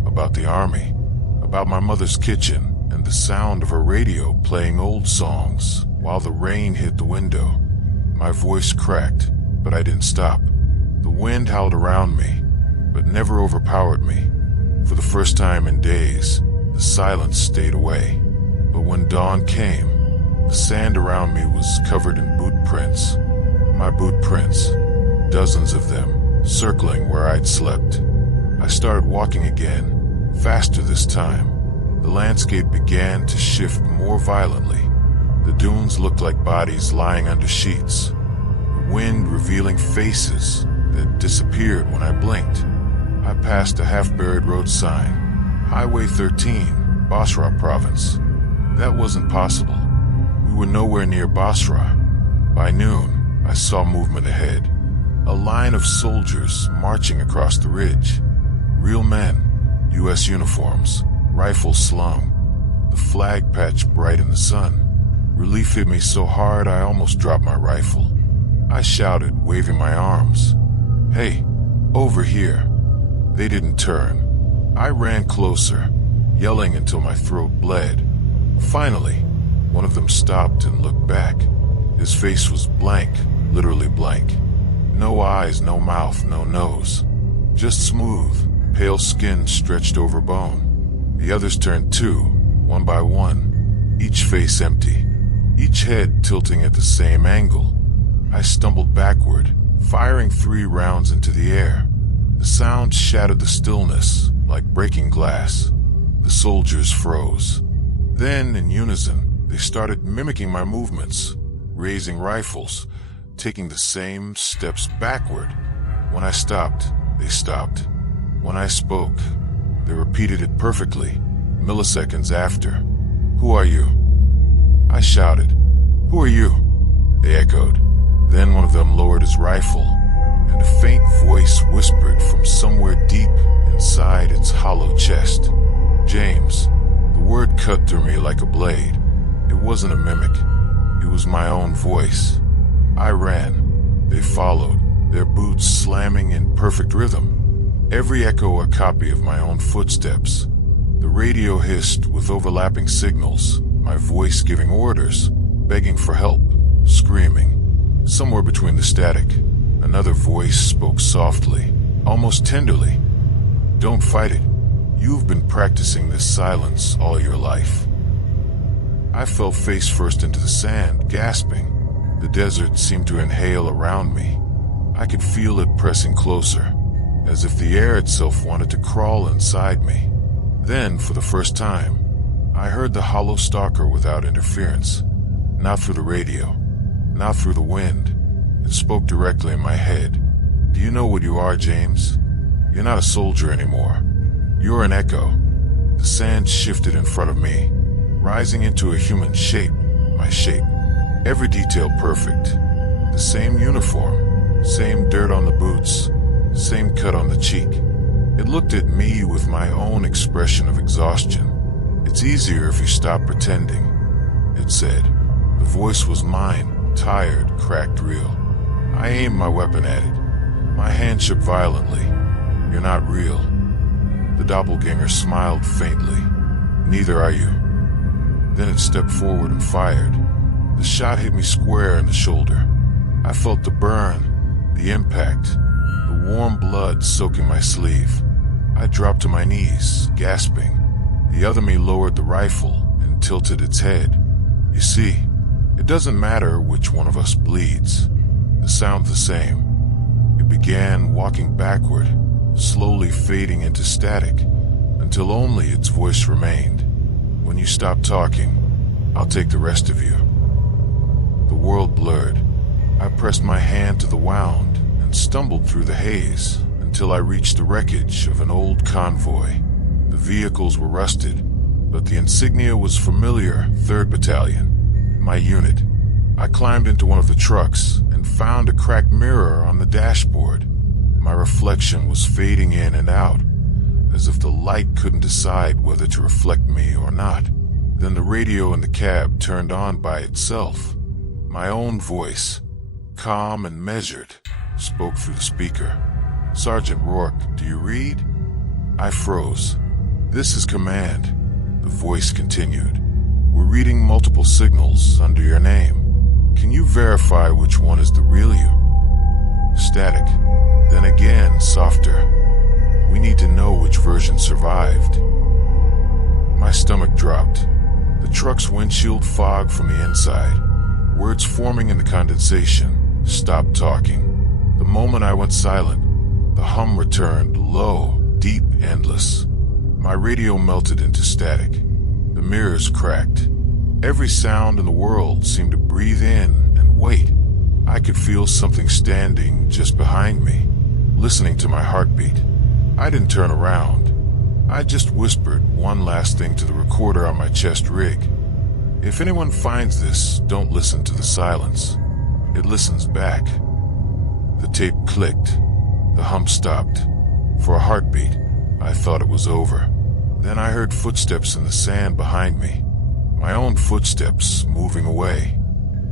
about the army, about my mother's kitchen, and the sound of her radio playing old songs while the rain hit the window. My voice cracked, but I didn't stop. The wind howled around me, but never overpowered me. For the first time in days, the silence stayed away. But when dawn came, the sand around me was covered in boot prints. My boot prints, dozens of them, circling where I'd slept. I started walking again, faster this time. The landscape began to shift more violently. The dunes looked like bodies lying under sheets, the wind revealing faces that disappeared when I blinked. I passed a half-buried road sign, Highway 13, Basra province. That wasn't possible. We were nowhere near Basra. By noon, I saw movement ahead. A line of soldiers marching across the ridge. Real men, U.S. uniforms, rifles slung, the flag patch bright in the sun. Relief hit me so hard I almost dropped my rifle. I shouted, waving my arms, "Hey, over here." They didn't turn. I ran closer, yelling until my throat bled. Finally, one of them stopped and looked back. His face was blank, literally blank. No eyes, no mouth, no nose. Just smooth, pale skin stretched over bone. The others turned too, one by one, each face empty, each head tilting at the same angle. I stumbled backward, firing 3 rounds into the air. The sound shattered the stillness, like breaking glass. The soldiers froze. Then, in unison, they started mimicking my movements, raising rifles, taking the same steps backward. When I stopped, they stopped. When I spoke, they repeated it perfectly, milliseconds after. "Who are you?" I shouted. "Who are you?" They echoed. Then one of them lowered his rifle, and a faint voice whispered from somewhere deep inside its hollow chest, "James." The word cut through me like a blade. It wasn't a mimic. It was my own voice. I ran. They followed, their boots slamming in perfect rhythm. Every echo a copy of my own footsteps. The radio hissed with overlapping signals, my voice giving orders, begging for help, screaming. Somewhere between the static, another voice spoke softly, almost tenderly. "Don't fight it. You've been practicing this silence all your life." I fell face first into the sand, gasping. The desert seemed to inhale around me. I could feel it pressing closer, as if the air itself wanted to crawl inside me. Then, for the first time, I heard the Hollow Stalker without interference. Not through the radio, not through the wind. It spoke directly in my head. "Do you know what you are, James? You're not a soldier anymore. You're an echo." The sand shifted in front of me, rising into a human shape, my shape. Every detail perfect. The same uniform, same dirt on the boots, same cut on the cheek. It looked at me with my own expression of exhaustion. "It's easier if you stop pretending," it said. The voice was mine, tired, cracked real. I aimed my weapon at it. My hand shook violently. "You're not real." The doppelganger smiled faintly. "Neither are you." Then it stepped forward and fired. The shot hit me square in the shoulder. I felt the burn, the impact, the warm blood soaking my sleeve. I dropped to my knees, gasping. The other me lowered the rifle and tilted its head. You see, it doesn't matter which one of us bleeds. The sound's the same. It began walking backward, slowly fading into static, until only its voice remained. "When you stop talking, I'll take the rest of you." The world blurred. I pressed my hand to the wound and stumbled through the haze until I reached the wreckage of an old convoy. The vehicles were rusted, but the insignia was familiar. 3rd Battalion, my unit. I climbed into one of the trucks and found a cracked mirror on the dashboard. My reflection was fading in and out, as if the light couldn't decide whether to reflect me or not. Then the radio in the cab turned on by itself. My own voice, calm and measured, spoke through the speaker. "Sergeant Rourke, do you read?" I froze. "This is command." The voice continued. "We're reading multiple signals under your name. Can you verify which one is the real you?" Static. Then again, softer. "We need to know which version survived." My stomach dropped. The truck's windshield fogged from the inside. Words forming in the condensation. "Stop talking." The moment I went silent, the hum returned, low, deep, endless. My radio melted into static. The mirrors cracked. Every sound in the world seemed to breathe in and wait. I could feel something standing just behind me, listening to my heartbeat. I didn't turn around. I just whispered one last thing to the recorder on my chest rig. "If anyone finds this, don't listen to the silence. It listens back." The tape clicked. The hum stopped. For a heartbeat, I thought it was over. Then I heard footsteps in the sand behind me. My own footsteps moving away.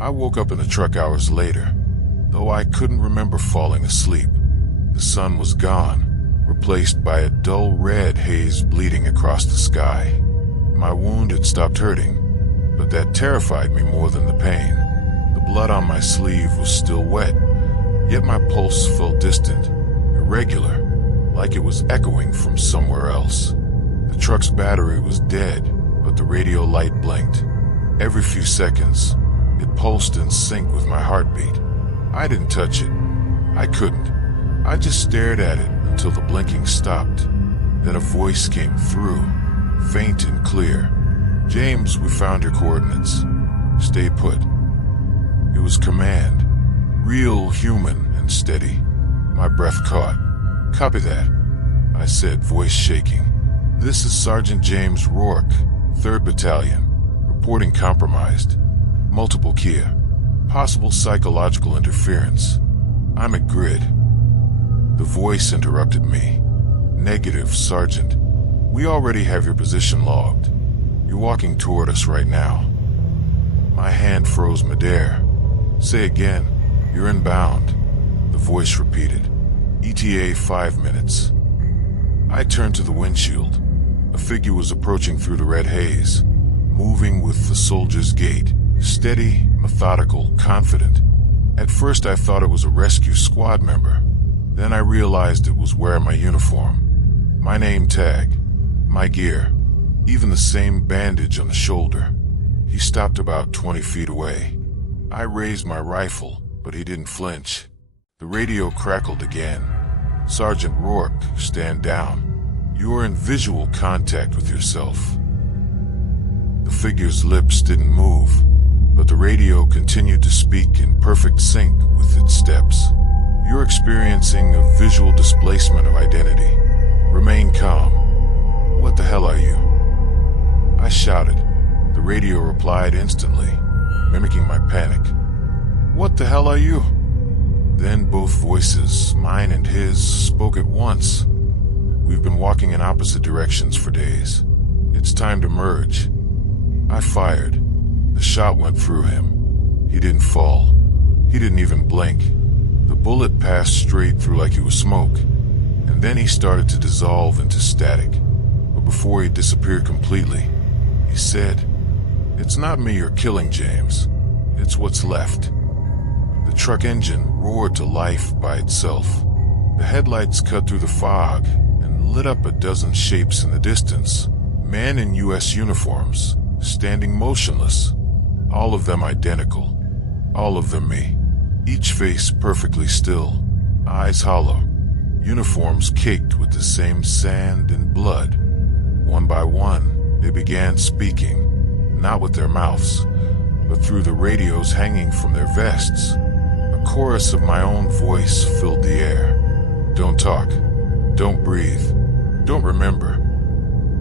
I woke up in the truck hours later, though I couldn't remember falling asleep. The sun was gone, replaced by a dull red haze bleeding across the sky. My wound had stopped hurting, but that terrified me more than the pain. The blood on my sleeve was still wet, yet my pulse felt distant, irregular, like it was echoing from somewhere else. The truck's battery was dead, but the radio light blinked. Every few seconds, it pulsed in sync with my heartbeat. I didn't touch it. I couldn't. I just stared at it until the blinking stopped. Then a voice came through, faint and clear. "James, we found your coordinates. Stay put." It was command, real, human, and steady. My breath caught. "Copy that," I said, voice shaking. "This is Sergeant James Rourke, 3rd Battalion, reporting compromised. Multiple Kia. Possible psychological interference. I'm at grid." The voice interrupted me. "Negative, Sergeant. We already have your position logged. You're walking toward us right now." My hand froze midair. "Say again." "You're inbound," the voice repeated. "ETA 5 minutes." I turned to the windshield. A figure was approaching through the red haze, moving with the soldier's gait, steady, methodical, confident. At first I thought it was a rescue squad member. Then I realized it was wearing my uniform, my name tag, my gear, even the same bandage on the shoulder. He stopped about 20 feet away. I raised my rifle, but he didn't flinch. The radio crackled again. "Sergeant Rourke, stand down. You are in visual contact with yourself." The figure's lips didn't move, but the radio continued to speak in perfect sync with its steps. "You're experiencing a visual displacement of identity. Remain calm." "What the hell are you?" I shouted. The radio replied instantly, mimicking my panic. "What the hell are you?" Then both voices, mine and his, spoke at once. "We've been walking in opposite directions for days. It's time to merge." I fired. The shot went through him. He didn't fall. He didn't even blink. The bullet passed straight through like it was smoke, and then he started to dissolve into static. But before he disappeared completely, he said, "It's not me you're killing, James. It's what's left." The truck engine roared to life by itself. The headlights cut through the fog and lit up a dozen shapes in the distance. Men in U.S. uniforms, standing motionless. All of them identical. All of them me. Each face perfectly still, eyes hollow. Uniforms caked with the same sand and blood. One by one, they began speaking, not with their mouths, but through the radios hanging from their vests. A chorus of my own voice filled the air. "Don't talk. Don't breathe. Don't remember.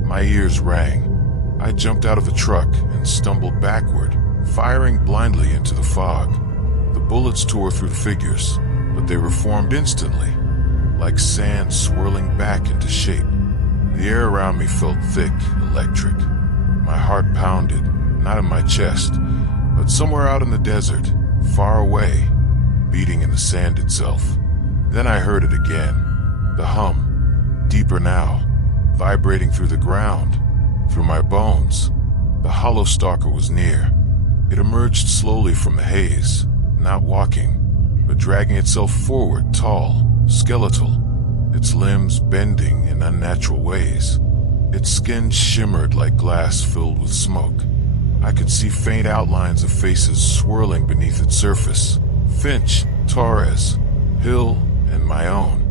My ears rang. I jumped out of the truck and stumbled backward, firing blindly into the fog. The bullets tore through the figures, but they reformed instantly, like sand swirling back into shape. The air around me felt thick, electric. My heart pounded, not in my chest, but somewhere out in the desert, far away, beating in the sand itself. Then I heard it again, the hum, deeper now, vibrating through the ground, through my bones. The Hollow Stalker was near. It emerged slowly from the haze, not walking, but dragging itself forward, tall, skeletal, its limbs bending in unnatural ways. Its skin shimmered like glass filled with smoke. I could see faint outlines of faces swirling beneath its surface. Finch, Torres, Hill, and my own.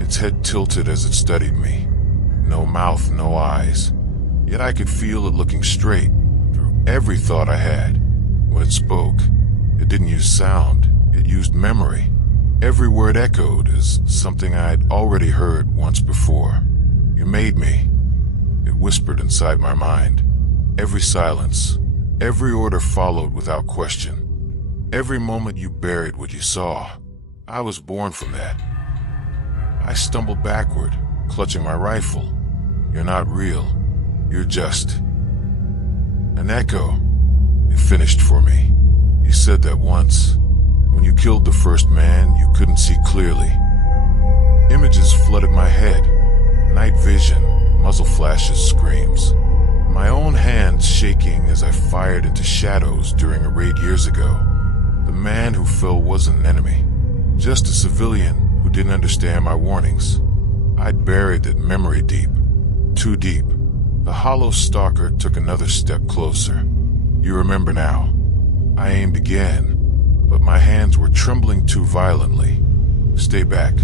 Its head tilted as it studied me. No mouth, no eyes. Yet I could feel it looking straight, through every thought I had. When it spoke, it didn't use sound, it used memory. Every word echoed as something I'd already heard once before. You made me, it whispered inside my mind. Every silence, every order followed without question. Every moment you buried what you saw. I was born from that. I stumbled backward, clutching my rifle. You're not real. You're just an echo. It finished for me. You said that once. When you killed the first man, you couldn't see clearly. Images flooded my head. Night vision, muzzle flashes, screams. My own hands shaking as I fired into shadows during a raid years ago. The man who fell wasn't an enemy. Just a civilian who didn't understand my warnings. I'd buried that memory deep. Too deep. The Hollow Stalker took another step closer. You remember now. I aimed again, but my hands were trembling too violently. Stay back.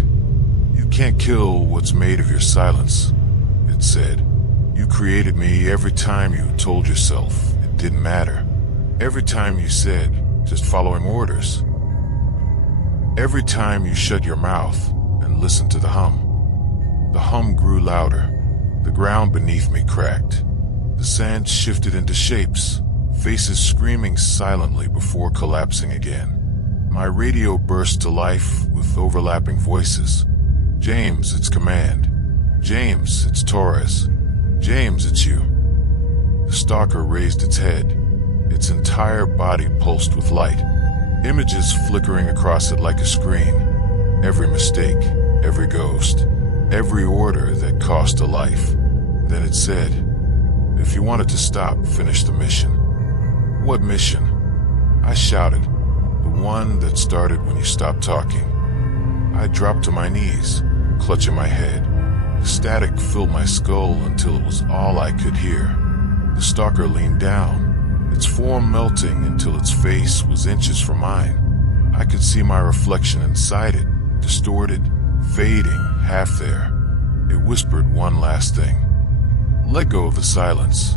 You can't kill what's made of your silence, it said. You created me every time you told yourself it didn't matter. Every time you said, just following orders. Every time you shut your mouth and listened to the hum. The hum grew louder. The ground beneath me cracked. The sand shifted into shapes, faces screaming silently before collapsing again. My radio burst to life with overlapping voices. James, it's Command. James, it's Torres. James, it's you. The stalker raised its head. Its entire body pulsed with light. Images flickering across it like a screen. Every mistake, every ghost, every order that cost a life. Then it said, if you wanted to stop, finish the mission. What mission? I shouted. The one that started when you stopped talking. I dropped to my knees, clutching my head. The static filled my skull until it was all I could hear. The stalker leaned down, its form melting until its face was inches from mine. I could see my reflection inside it, distorted, fading, half there. It whispered one last thing. Let go of the silence.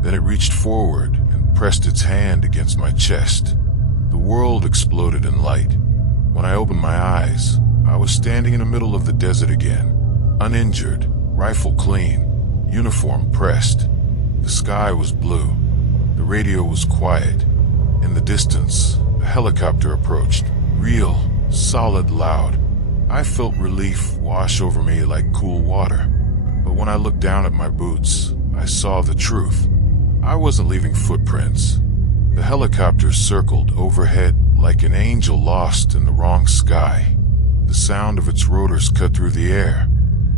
Then it reached forward and pressed its hand against my chest. The world exploded in light. When I opened my eyes, I was standing in the middle of the desert again, uninjured, rifle clean, uniform pressed. The sky was blue. The radio was quiet. In the distance, a helicopter approached, real, solid, loud. I felt relief wash over me like cool water. But when I looked down at my boots, I saw the truth. I wasn't leaving footprints. The helicopter circled overhead like an angel lost in the wrong sky. The sound of its rotors cut through the air,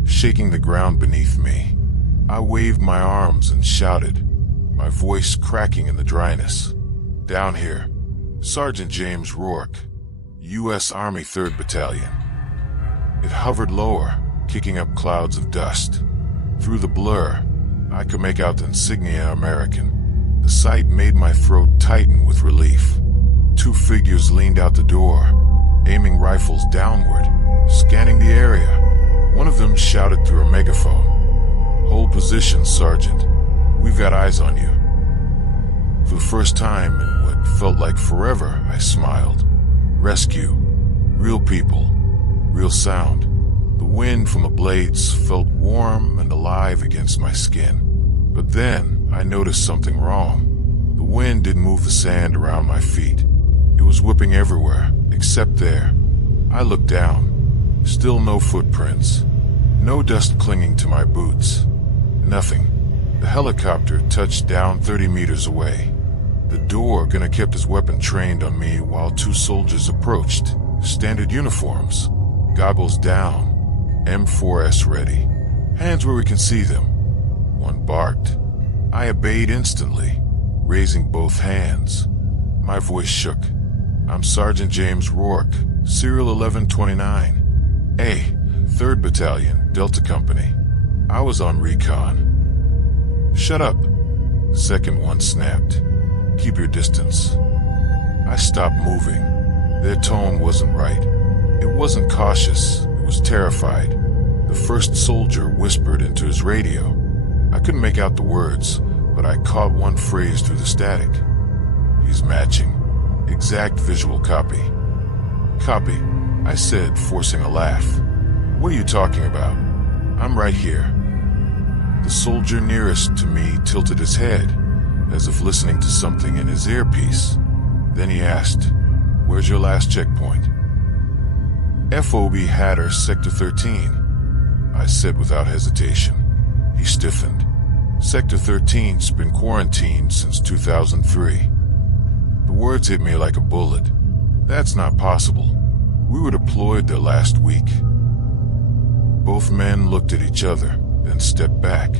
shaking the ground beneath me. I waved my arms and shouted, my voice cracking in the dryness. Down here, Sergeant James Rourke, U.S. Army 3rd Battalion. It hovered lower, kicking up clouds of dust. Through the blur, I could make out the insignia American. The sight made my throat tighten with relief. Two figures leaned out the door, aiming rifles downward, scanning the area. One of them shouted through a megaphone. Hold position, Sergeant. We've got eyes on you. For the first time in what felt like forever, I smiled. Rescue. Real people. Real sound. The wind from the blades felt warm and alive against my skin. But then I noticed something wrong. The wind didn't move the sand around my feet. It was whipping everywhere, except there. I looked down. Still no footprints. No dust clinging to my boots. Nothing. The helicopter touched down 30 meters away. The door gunner kept his weapon trained on me while two soldiers approached. Standard uniforms. Goggles down. M4S ready. Hands where we can see them. One barked. I obeyed instantly, raising both hands. My voice shook. I'm Sergeant James Rourke, Serial 1129. A, 3rd Battalion, Delta Company. I was on recon. Shut up. Second one snapped. Keep your distance. I stopped moving. Their tone wasn't right. It wasn't cautious, it was terrified. The first soldier whispered into his radio. I couldn't make out the words, but I caught one phrase through the static. He's matching. Exact visual copy. Copy, I said, forcing a laugh. What are you talking about? I'm right here. The soldier nearest to me tilted his head, as if listening to something in his earpiece. Then he asked, Where's your last checkpoint? FOB Hatter, Sector 13, I said without hesitation. He stiffened. Sector 13's been quarantined since 2003. The words hit me like a bullet. That's not possible. We were deployed there last week. Both men looked at each other, then stepped back.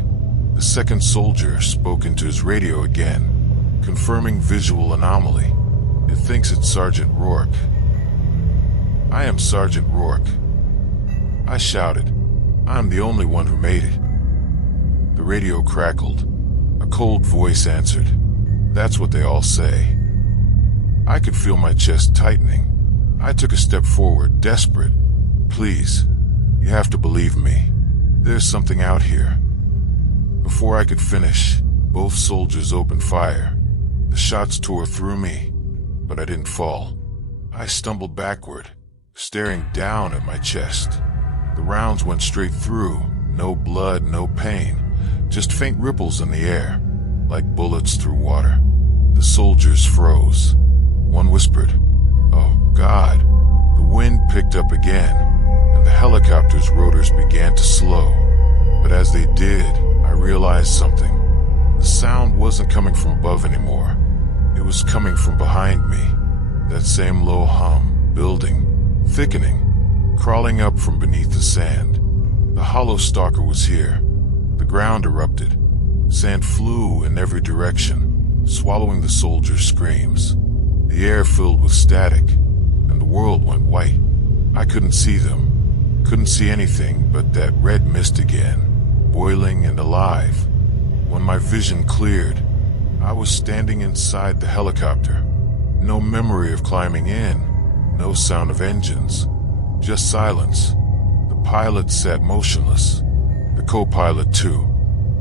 The second soldier spoke into his radio again, confirming visual anomaly. It thinks it's Sergeant Rourke. I am Sergeant Rourke. I shouted. I'm the only one who made it. The radio crackled. A cold voice answered. That's what they all say. I could feel my chest tightening. I took a step forward, desperate. Please, you have to believe me. There's something out here. Before I could finish, both soldiers opened fire. The shots tore through me, but I didn't fall. I stumbled backward, staring down at my chest. The rounds went straight through, no blood, no pain, just faint ripples in the air, like bullets through water. The soldiers froze. One whispered, Oh, God. The wind picked up again, and the helicopter's rotors began to slow. But as they did, I realized something. The sound wasn't coming from above anymore. It was coming from behind me. That same low hum, building, thickening, crawling up from beneath the sand. The Hollow Stalker was here. The ground erupted. Sand flew in every direction, swallowing the soldiers' screams. The air filled with static, and the world went white. I couldn't see them. Couldn't see anything but that red mist again, boiling and alive. When my vision cleared, I was standing inside the helicopter. No memory of climbing in, no sound of engines, just silence. The pilot sat motionless. The co-pilot too.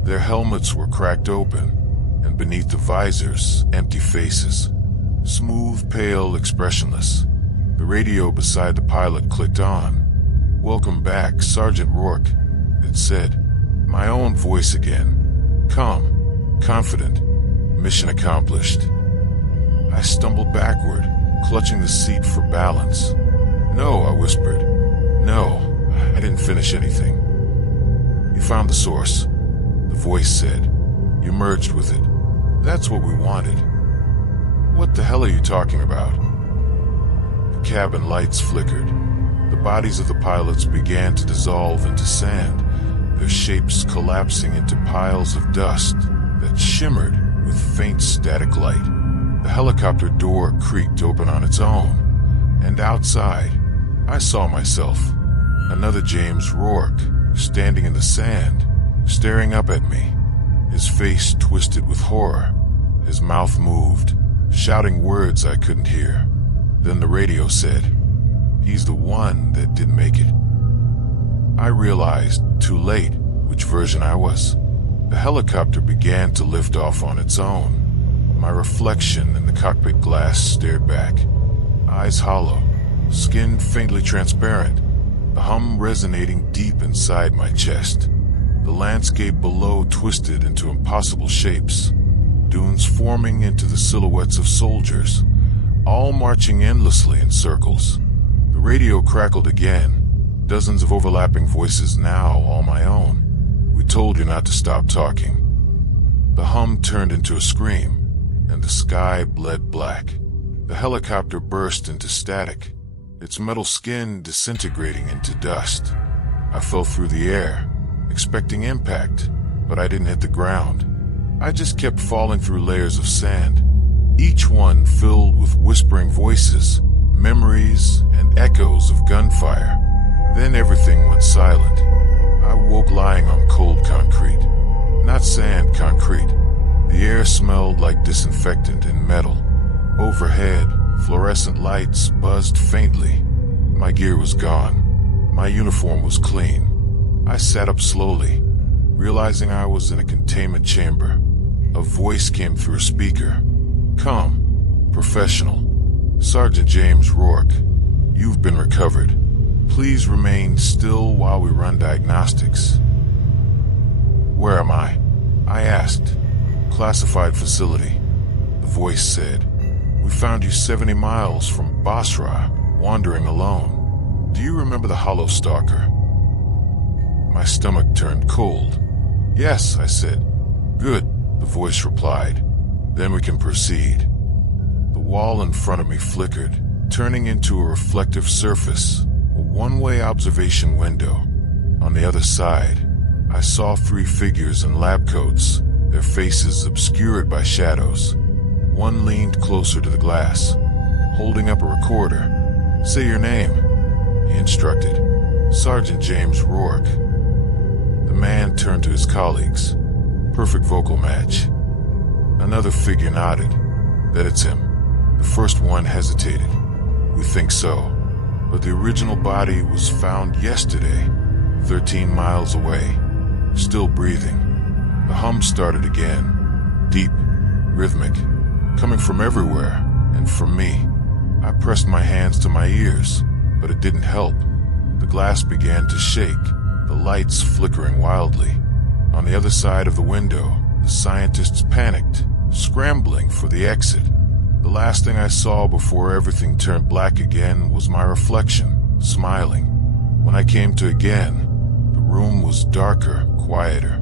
Their helmets were cracked open, and beneath the visors, empty faces. Smooth, pale, expressionless. The radio beside the pilot clicked on. Welcome back, Sergeant Rourke, it said. My own voice again. Calm, confident. Mission accomplished. I stumbled backward, clutching the seat for balance. No, I whispered. No, I didn't finish anything. You found the source, the voice said. You merged with it. That's what we wanted. What the hell are you talking about? The cabin lights flickered. The bodies of the pilots began to dissolve into sand, their shapes collapsing into piles of dust that shimmered with faint static light. The helicopter door creaked open on its own, and outside, I saw myself, another James Rourke, standing in the sand, staring up at me, his face twisted with horror. His mouth moved, shouting words I couldn't hear. Then the radio said, He's the one that didn't make it. I realized, too late, which version I was. The helicopter began to lift off on its own. My reflection in the cockpit glass stared back. Eyes hollow, skin faintly transparent. the hum resonating deep inside my chest. The landscape below twisted into impossible shapes, dunes forming into the silhouettes of soldiers, all marching endlessly in circles. The radio crackled again, dozens of overlapping voices now all my own. "We told you not to stop talking." The hum turned into a scream, and the sky bled black. The helicopter burst into static, its metal skin disintegrating into dust. I fell through the air, expecting impact, but I didn't hit the ground. I just kept falling through layers of sand, each one filled with whispering voices, memories, and echoes of gunfire. Then everything went silent. I woke lying on cold concrete. Not sand, concrete. The air smelled like disinfectant and metal. Overhead, fluorescent lights buzzed faintly. My gear was gone. My uniform was clean. I sat up slowly, realizing I was in a containment chamber. A voice came through a speaker. "Come, professional. Sergeant James Rourke, you've been recovered. Please remain still while we run diagnostics." "Where am I?" I asked. "Classified facility," the voice said. "We found you 70 miles from Basra, wandering alone. Do you remember the Hollow Stalker?" My stomach turned cold. "Yes," I said. "Good," the voice replied. "Then we can proceed." The wall in front of me flickered, turning into a reflective surface, a one-way observation window. On the other side, I saw 3 figures in lab coats, their faces obscured by shadows. One leaned closer to the glass, holding up a recorder. "Say your name," he instructed. "Sergeant James Rourke." The man turned to his colleagues. Perfect vocal match. Another figure nodded. "That it's him." The first one hesitated. "We think so. But the original body was found yesterday, 13 miles away, still breathing." The hum started again, deep, rhythmic, coming from everywhere, and from me. I pressed my hands to my ears, but it didn't help. The glass began to shake, the lights flickering wildly. On the other side of the window, the scientists panicked, scrambling for the exit. The last thing I saw before everything turned black again was my reflection, smiling. When I came to again, the room was darker, quieter.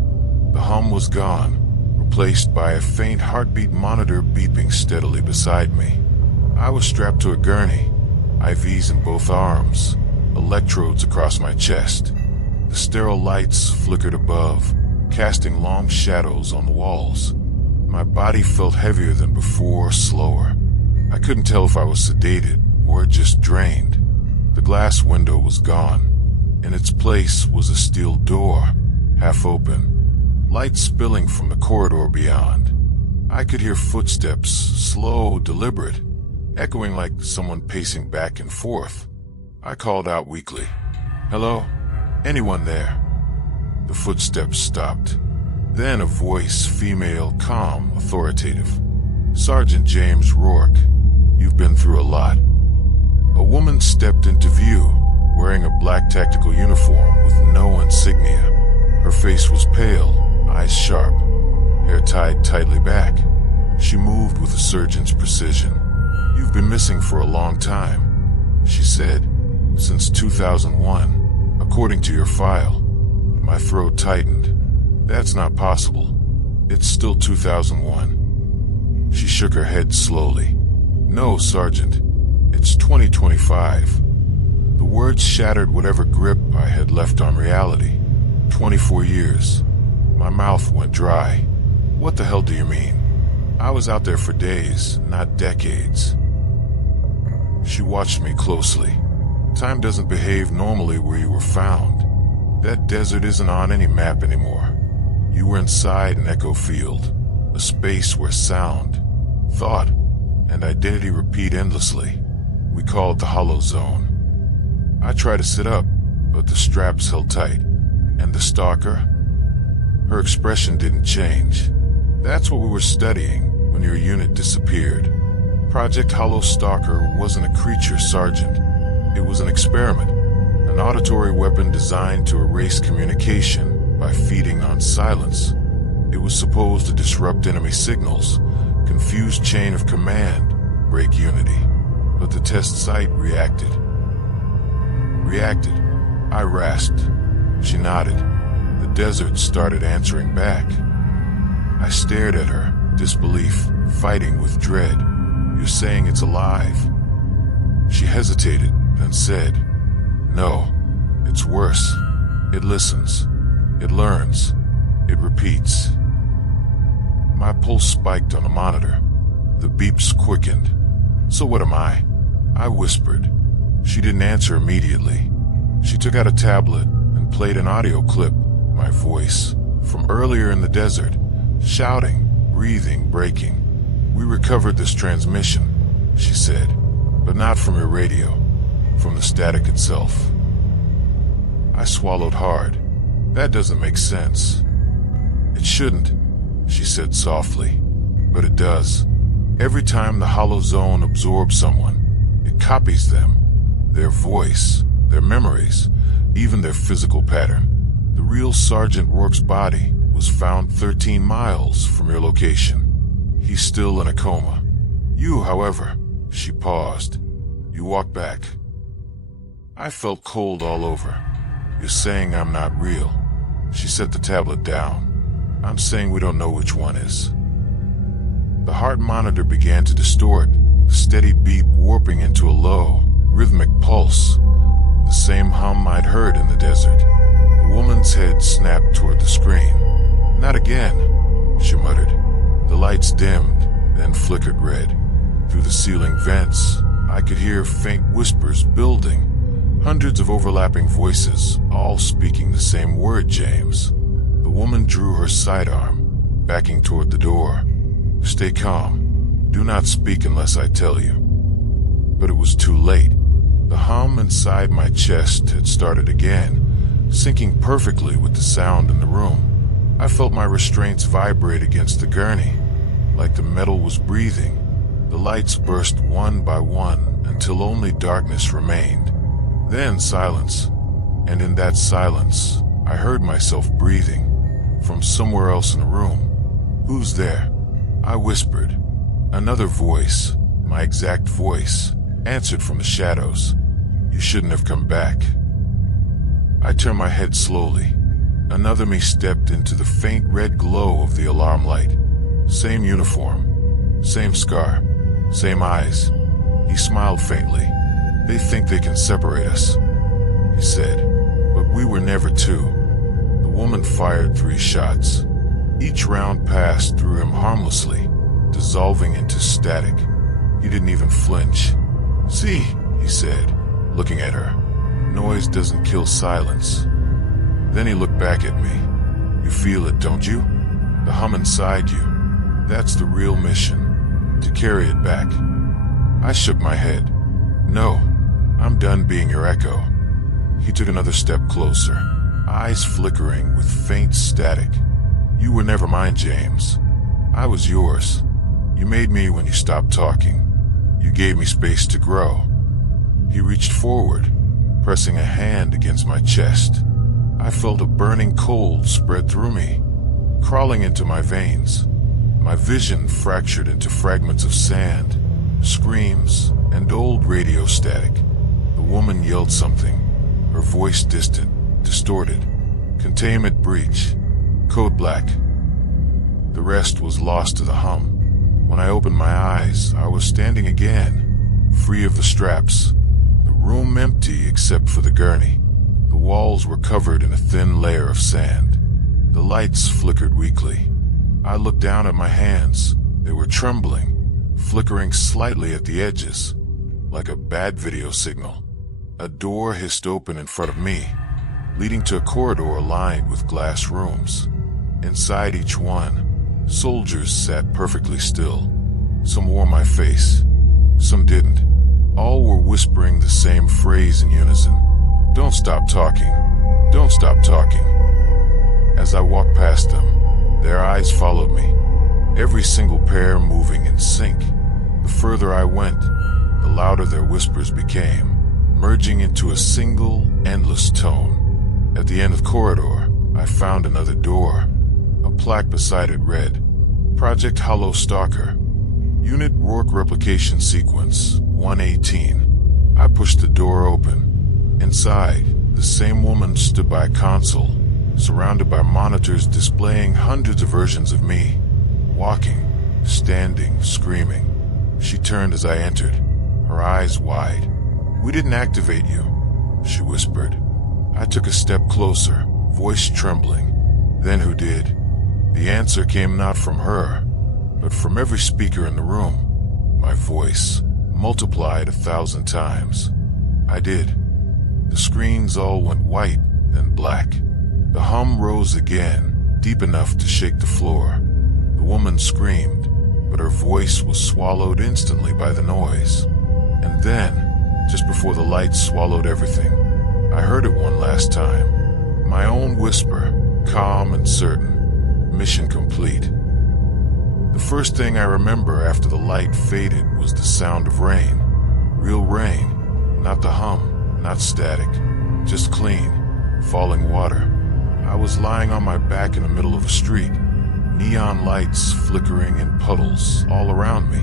The hum was gone, replaced by a faint heartbeat monitor beeping steadily beside me. I was strapped to a gurney, IVs in both arms, electrodes across my chest. The sterile lights flickered above, casting long shadows on the walls. My body felt heavier than before, slower. I couldn't tell if I was sedated or just drained. The glass window was gone. In its place was a steel door, half open, light spilling from the corridor beyond. I could hear footsteps, slow, deliberate, echoing like someone pacing back and forth. I called out weakly, "Hello? Anyone there?" The footsteps stopped. Then a voice, female, calm, authoritative. "Sergeant James Rourke, you've been through a lot." A woman stepped into view, wearing a black tactical uniform with no insignia. Her face was pale, eyes sharp, hair tied tightly back. She moved with a surgeon's precision. "You've been missing for a long time," she said. "Since 2001, according to your file." My throat tightened. "That's not possible. It's still 2001. She shook her head slowly. "No, Sergeant. It's 2025. The words shattered whatever grip I had left on reality. 24 years. My mouth went dry. "What the hell do you mean? I was out there for days, not decades." She watched me closely. "Time doesn't behave normally where you were found. That desert isn't on any map anymore. You were inside an echo field, a space where sound, thought, and identity repeat endlessly. We call it the Hollow Zone." I tried to sit up, but the straps held tight. "And the stalker?" Her expression didn't change. "That's what we were studying when your unit disappeared. Project Hollow Stalker wasn't a creature, Sergeant. It was an experiment, an an auditory weapon designed to erase communication by feeding on silence. It was supposed to disrupt enemy signals, confuse chain of command, break unity. But the test site reacted. I rasped. She nodded. The desert started answering back. I stared at her, disbelief fighting with dread. You're saying it's alive? She hesitated, then said, No, it's worse. It listens. It learns. It repeats. My pulse spiked on the monitor. The beeps quickened. So what am I? I whispered. She didn't answer immediately. She took out a tablet and played an audio clip, my voice, from earlier in the desert, shouting, breathing, breaking. We recovered this transmission, she said, but not from your radio, from the static itself. I swallowed hard. That doesn't make sense. It shouldn't, she said softly, but it does. Every time the hollow zone absorbs someone, it copies them, their voice, their memories, even their physical pattern. The real Sergeant Rourke's body was found 13 miles from your location. He's still in a coma. You, however, she paused. You walked back. I felt cold all over. You're saying I'm not real. She set the tablet down. I'm saying we don't know which one is. The heart monitor began to distort, the steady beep warping into a low, rhythmic pulse, the same hum I'd heard in the desert. The woman's head snapped toward the screen. Not again, she muttered. The lights dimmed, then flickered red. Through the ceiling vents, I could hear faint whispers building, hundreds of overlapping voices, all speaking the same word, James. The woman drew her sidearm, backing toward the door. Stay calm. Do not speak unless I tell you. But it was too late. The hum inside my chest had started again, syncing perfectly with the sound in the room. I felt my restraints vibrate against the gurney, like the metal was breathing. The lights burst one by one until only darkness remained. Then silence. And in that silence, I heard myself breathing from somewhere else in the room. Who's there? I whispered. Another voice, my exact voice, answered from the shadows. You shouldn't have come back. I turned my head slowly. Another me stepped into the faint red glow of the alarm light. Same uniform, same scar, same eyes. He smiled faintly. They think they can separate us, he said, but we were never two. The woman fired 3 shots. Each round passed through him harmlessly, dissolving into static. He didn't even flinch. See, he said, looking at her. Noise doesn't kill silence. Then he looked back at me. You feel it, don't you? The hum inside you. That's the real mission, to carry it back. I shook my head. No, I'm done being your echo. He took another step closer, eyes flickering with faint static. You were never mine, James. I was yours. You made me when you stopped talking. You gave me space to grow. He reached forward, pressing a hand against my chest. I felt a burning cold spread through me, crawling into my veins. My vision fractured into fragments of sand, screams, and old radio static. The woman yelled something, her voice distant, distorted. Containment breach. Code black. The rest was lost to the hum. When I opened my eyes, I was standing again, free of the straps. The room empty except for the gurney. The walls were covered in a thin layer of sand. The lights flickered weakly. I looked down at my hands. They were trembling, flickering slightly at the edges, like a bad video signal. A door hissed open in front of me, leading to a corridor lined with glass rooms. Inside each one, soldiers sat perfectly still. Some wore my face, some didn't. All were whispering the same phrase in unison. Don't stop talking. Don't stop talking. As I walked past them, their eyes followed me, every single pair moving in sync. The further I went, the louder their whispers became, merging into a single, endless tone. At the end of the corridor, I found another door. A plaque beside it read, Project Hollow Stalker, Unit Rourke Replication Sequence 118. I pushed the door open. Inside, the same woman stood by a console, surrounded by monitors displaying hundreds of versions of me, walking, standing, screaming. She turned as I entered, her eyes wide. "We didn't activate you," she whispered. I took a step closer, voice trembling. Then who did? The answer came not from her, but from every speaker in the room. My voice, multiplied 1,000 times. I did. The screens all went white, then black. The hum rose again, deep enough to shake the floor. The woman screamed, but her voice was swallowed instantly by the noise. And then, just before the lights swallowed everything, I heard it one last time. My own whisper, calm and certain. Mission complete. The first thing I remember after the light faded was the sound of rain. Real rain. Not the hum, not static. Just clean, falling water. I was lying on my back in the middle of a street. Neon lights flickering in puddles all around me.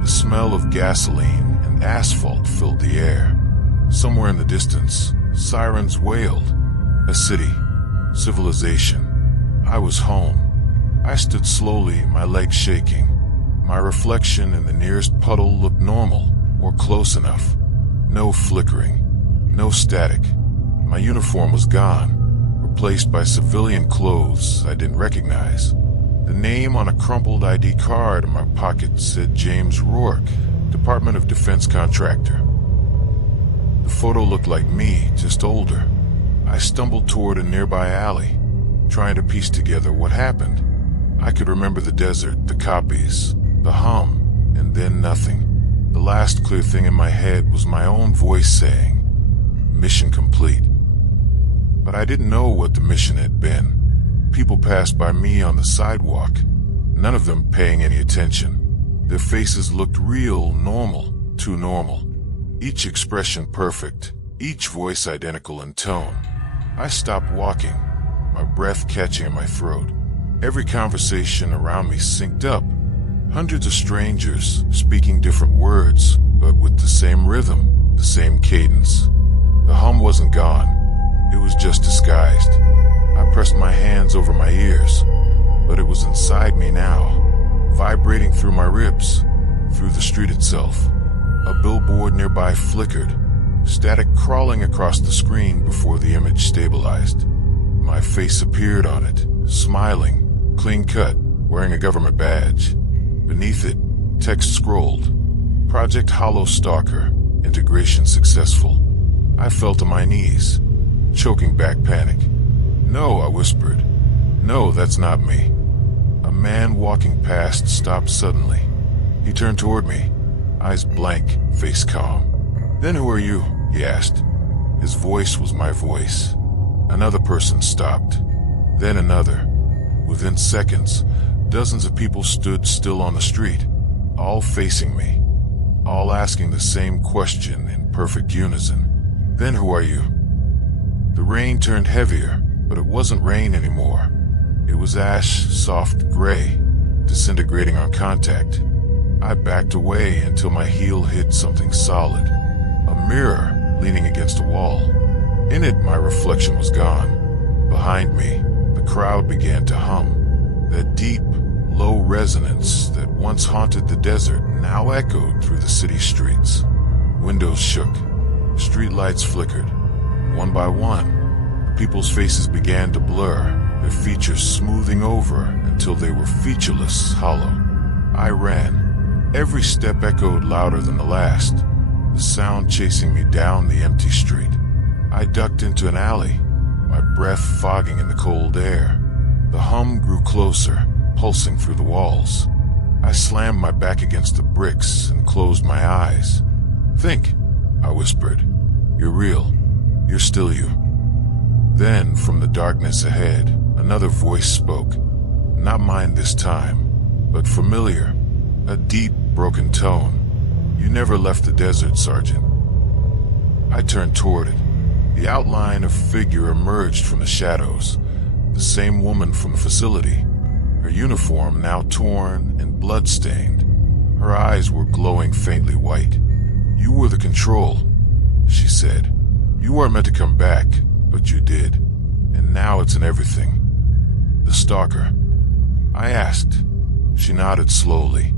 The smell of gasoline and asphalt filled the air. Somewhere in the distance, sirens wailed. A city. Civilization. I was home. I stood slowly, my legs shaking. My reflection in the nearest puddle looked normal, or close enough. No flickering. No static. My uniform was gone, replaced by civilian clothes I didn't recognize. The name on a crumpled ID card in my pocket said James Rourke, Department of Defense contractor. The photo looked like me, just older. I stumbled toward a nearby alley, trying to piece together what happened. I could remember the desert, the copies, the hum, and then nothing. The last clear thing in my head was my own voice saying, "Mission complete." But I didn't know what the mission had been. People passed by me on the sidewalk, none of them paying any attention. Their faces looked real, normal, too normal. Each expression perfect, each voice identical in tone. I stopped walking, my breath catching in my throat. Every conversation around me synced up. Hundreds of strangers speaking different words, but with the same rhythm, the same cadence. The hum wasn't gone. It was just disguised. I pressed my hands over my ears, but it was inside me now, vibrating through my ribs, through the street itself. A billboard nearby flickered, static crawling across the screen before the image stabilized. My face appeared on it, smiling, clean cut, wearing a government badge. Beneath it, text scrolled, Project Hollow Stalker, integration successful. I fell to my knees, choking back panic. "No," I whispered. "No, that's not me." A man walking past stopped suddenly. He turned toward me, eyes blank, face calm. "Then who are you?" he asked. His voice was my voice. Another person stopped, then another. Within seconds, dozens of people stood still on the street, all facing me, all asking the same question in perfect unison. "Then who are you?" The rain turned heavier, but it wasn't rain anymore. It was ash, soft gray, disintegrating on contact. I backed away until my heel hit something solid. A mirror leaning against a wall. In it, my reflection was gone. Behind me, the crowd began to hum. That deep, low resonance that once haunted the desert now echoed through the city streets. Windows shook. Streetlights flickered. One by one, people's faces began to blur, their features smoothing over until they were featureless, hollow. I ran. Every step echoed louder than the last, the sound chasing me down the empty street. I ducked into an alley, my breath fogging in the cold air. The hum grew closer, pulsing through the walls. I slammed my back against the bricks and closed my eyes. "Think," I whispered. "You're real. You're still you." Then, from the darkness ahead, another voice spoke. Not mine this time, but familiar. A deep, broken tone. "You never left the desert, Sergeant." I turned toward it. The outline of a figure emerged from the shadows. The same woman from the facility. Her uniform now torn and blood-stained. Her eyes were glowing faintly white. "You were the control," she said. "You weren't meant to come back, but you did. And now it's in everything." "The stalker?" I asked. She nodded slowly.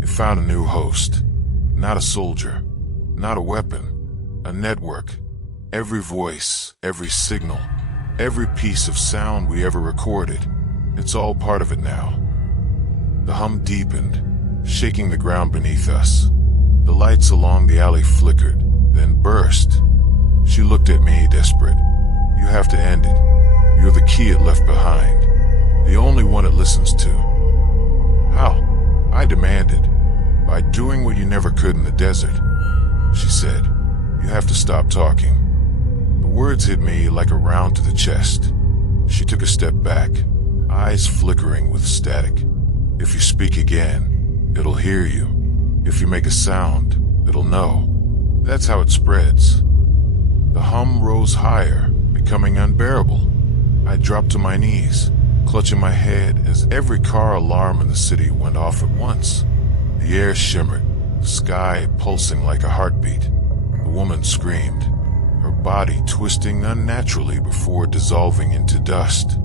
"It found a new host. Not a soldier. Not a weapon. A network. Every voice, every signal, every piece of sound we ever recorded. It's all part of it now." The hum deepened, shaking the ground beneath us. The lights along the alley flickered, then burst. She looked at me, desperate. "You have to end it. You're the key it left behind. The only one it listens to." "How?" I demanded. "By doing what you never could in the desert," she said. "You have to stop talking." The words hit me like a round to the chest. She took a step back, eyes flickering with static. "If you speak again, it'll hear you. If you make a sound, it'll know. That's how it spreads." The hum rose higher, becoming unbearable. I dropped to my knees, clutching my head as every car alarm in the city went off at once. The air shimmered, the sky pulsing like a heartbeat. The woman screamed, her body twisting unnaturally before dissolving into dust.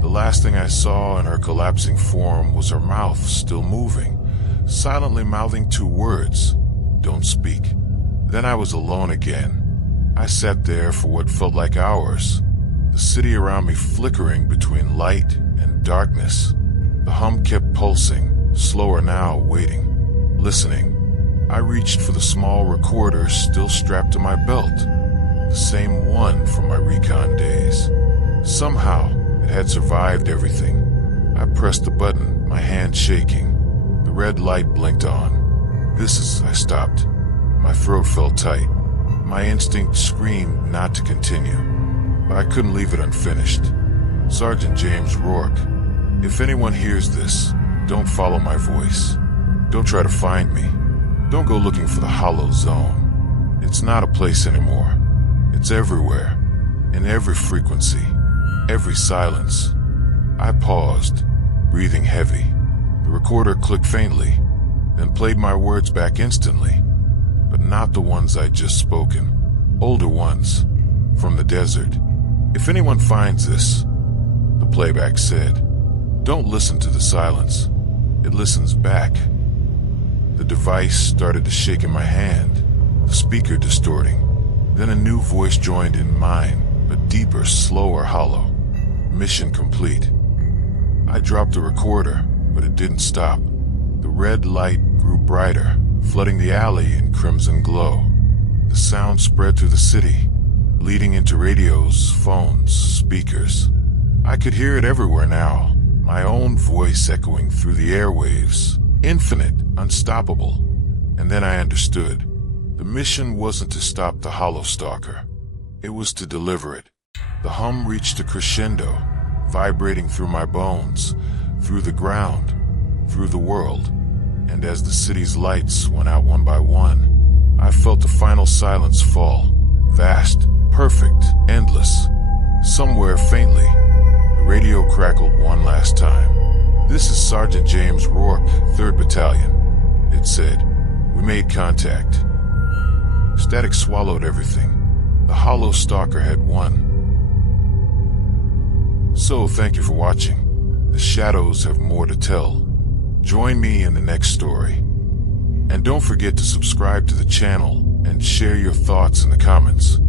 The last thing I saw in her collapsing form was her mouth still moving, silently mouthing two words, "Don't speak." Then I was alone again. I sat there for what felt like hours, the city around me flickering between light and darkness. The hum kept pulsing, slower now, waiting, listening. I reached for the small recorder still strapped to my belt, the same one from my recon days. Somehow, it had survived everything. I pressed the button, my hand shaking. The red light blinked on. I stopped. My throat felt tight. My instinct screamed not to continue, but I couldn't leave it unfinished. "Sergeant James Rourke, if anyone hears this, don't follow my voice. Don't try to find me. Don't go looking for the hollow zone. It's not a place anymore. It's everywhere, in every frequency, every silence." I paused, breathing heavy. The recorder clicked faintly, then played my words back instantly, but not the ones I'd just spoken. Older ones, from the desert. "If anyone finds this," the playback said, "don't listen to the silence. It listens back." The device started to shake in my hand, the speaker distorting. Then a new voice joined in mine, a deeper, slower hollow. "Mission complete." I dropped the recorder, but it didn't stop. The red light grew brighter, flooding the alley in crimson glow. The sound spread through the city, leading into radios, phones, speakers. I could hear it everywhere now, my own voice echoing through the airwaves, infinite, unstoppable. And then I understood. The mission wasn't to stop the Hollow Stalker. It was to deliver it. The hum reached a crescendo, vibrating through my bones, through the ground, through the world. And as the city's lights went out one by one, I felt the final silence fall, vast, perfect, endless. Somewhere faintly, the radio crackled one last time. "This is Sergeant James Rourke, 3rd Battalion," it said. "We made contact." Static swallowed everything. The Hollow Stalker had won. So thank you for watching. The shadows have more to tell. Join me in the next story. And don't forget to subscribe to the channel and share your thoughts in the comments.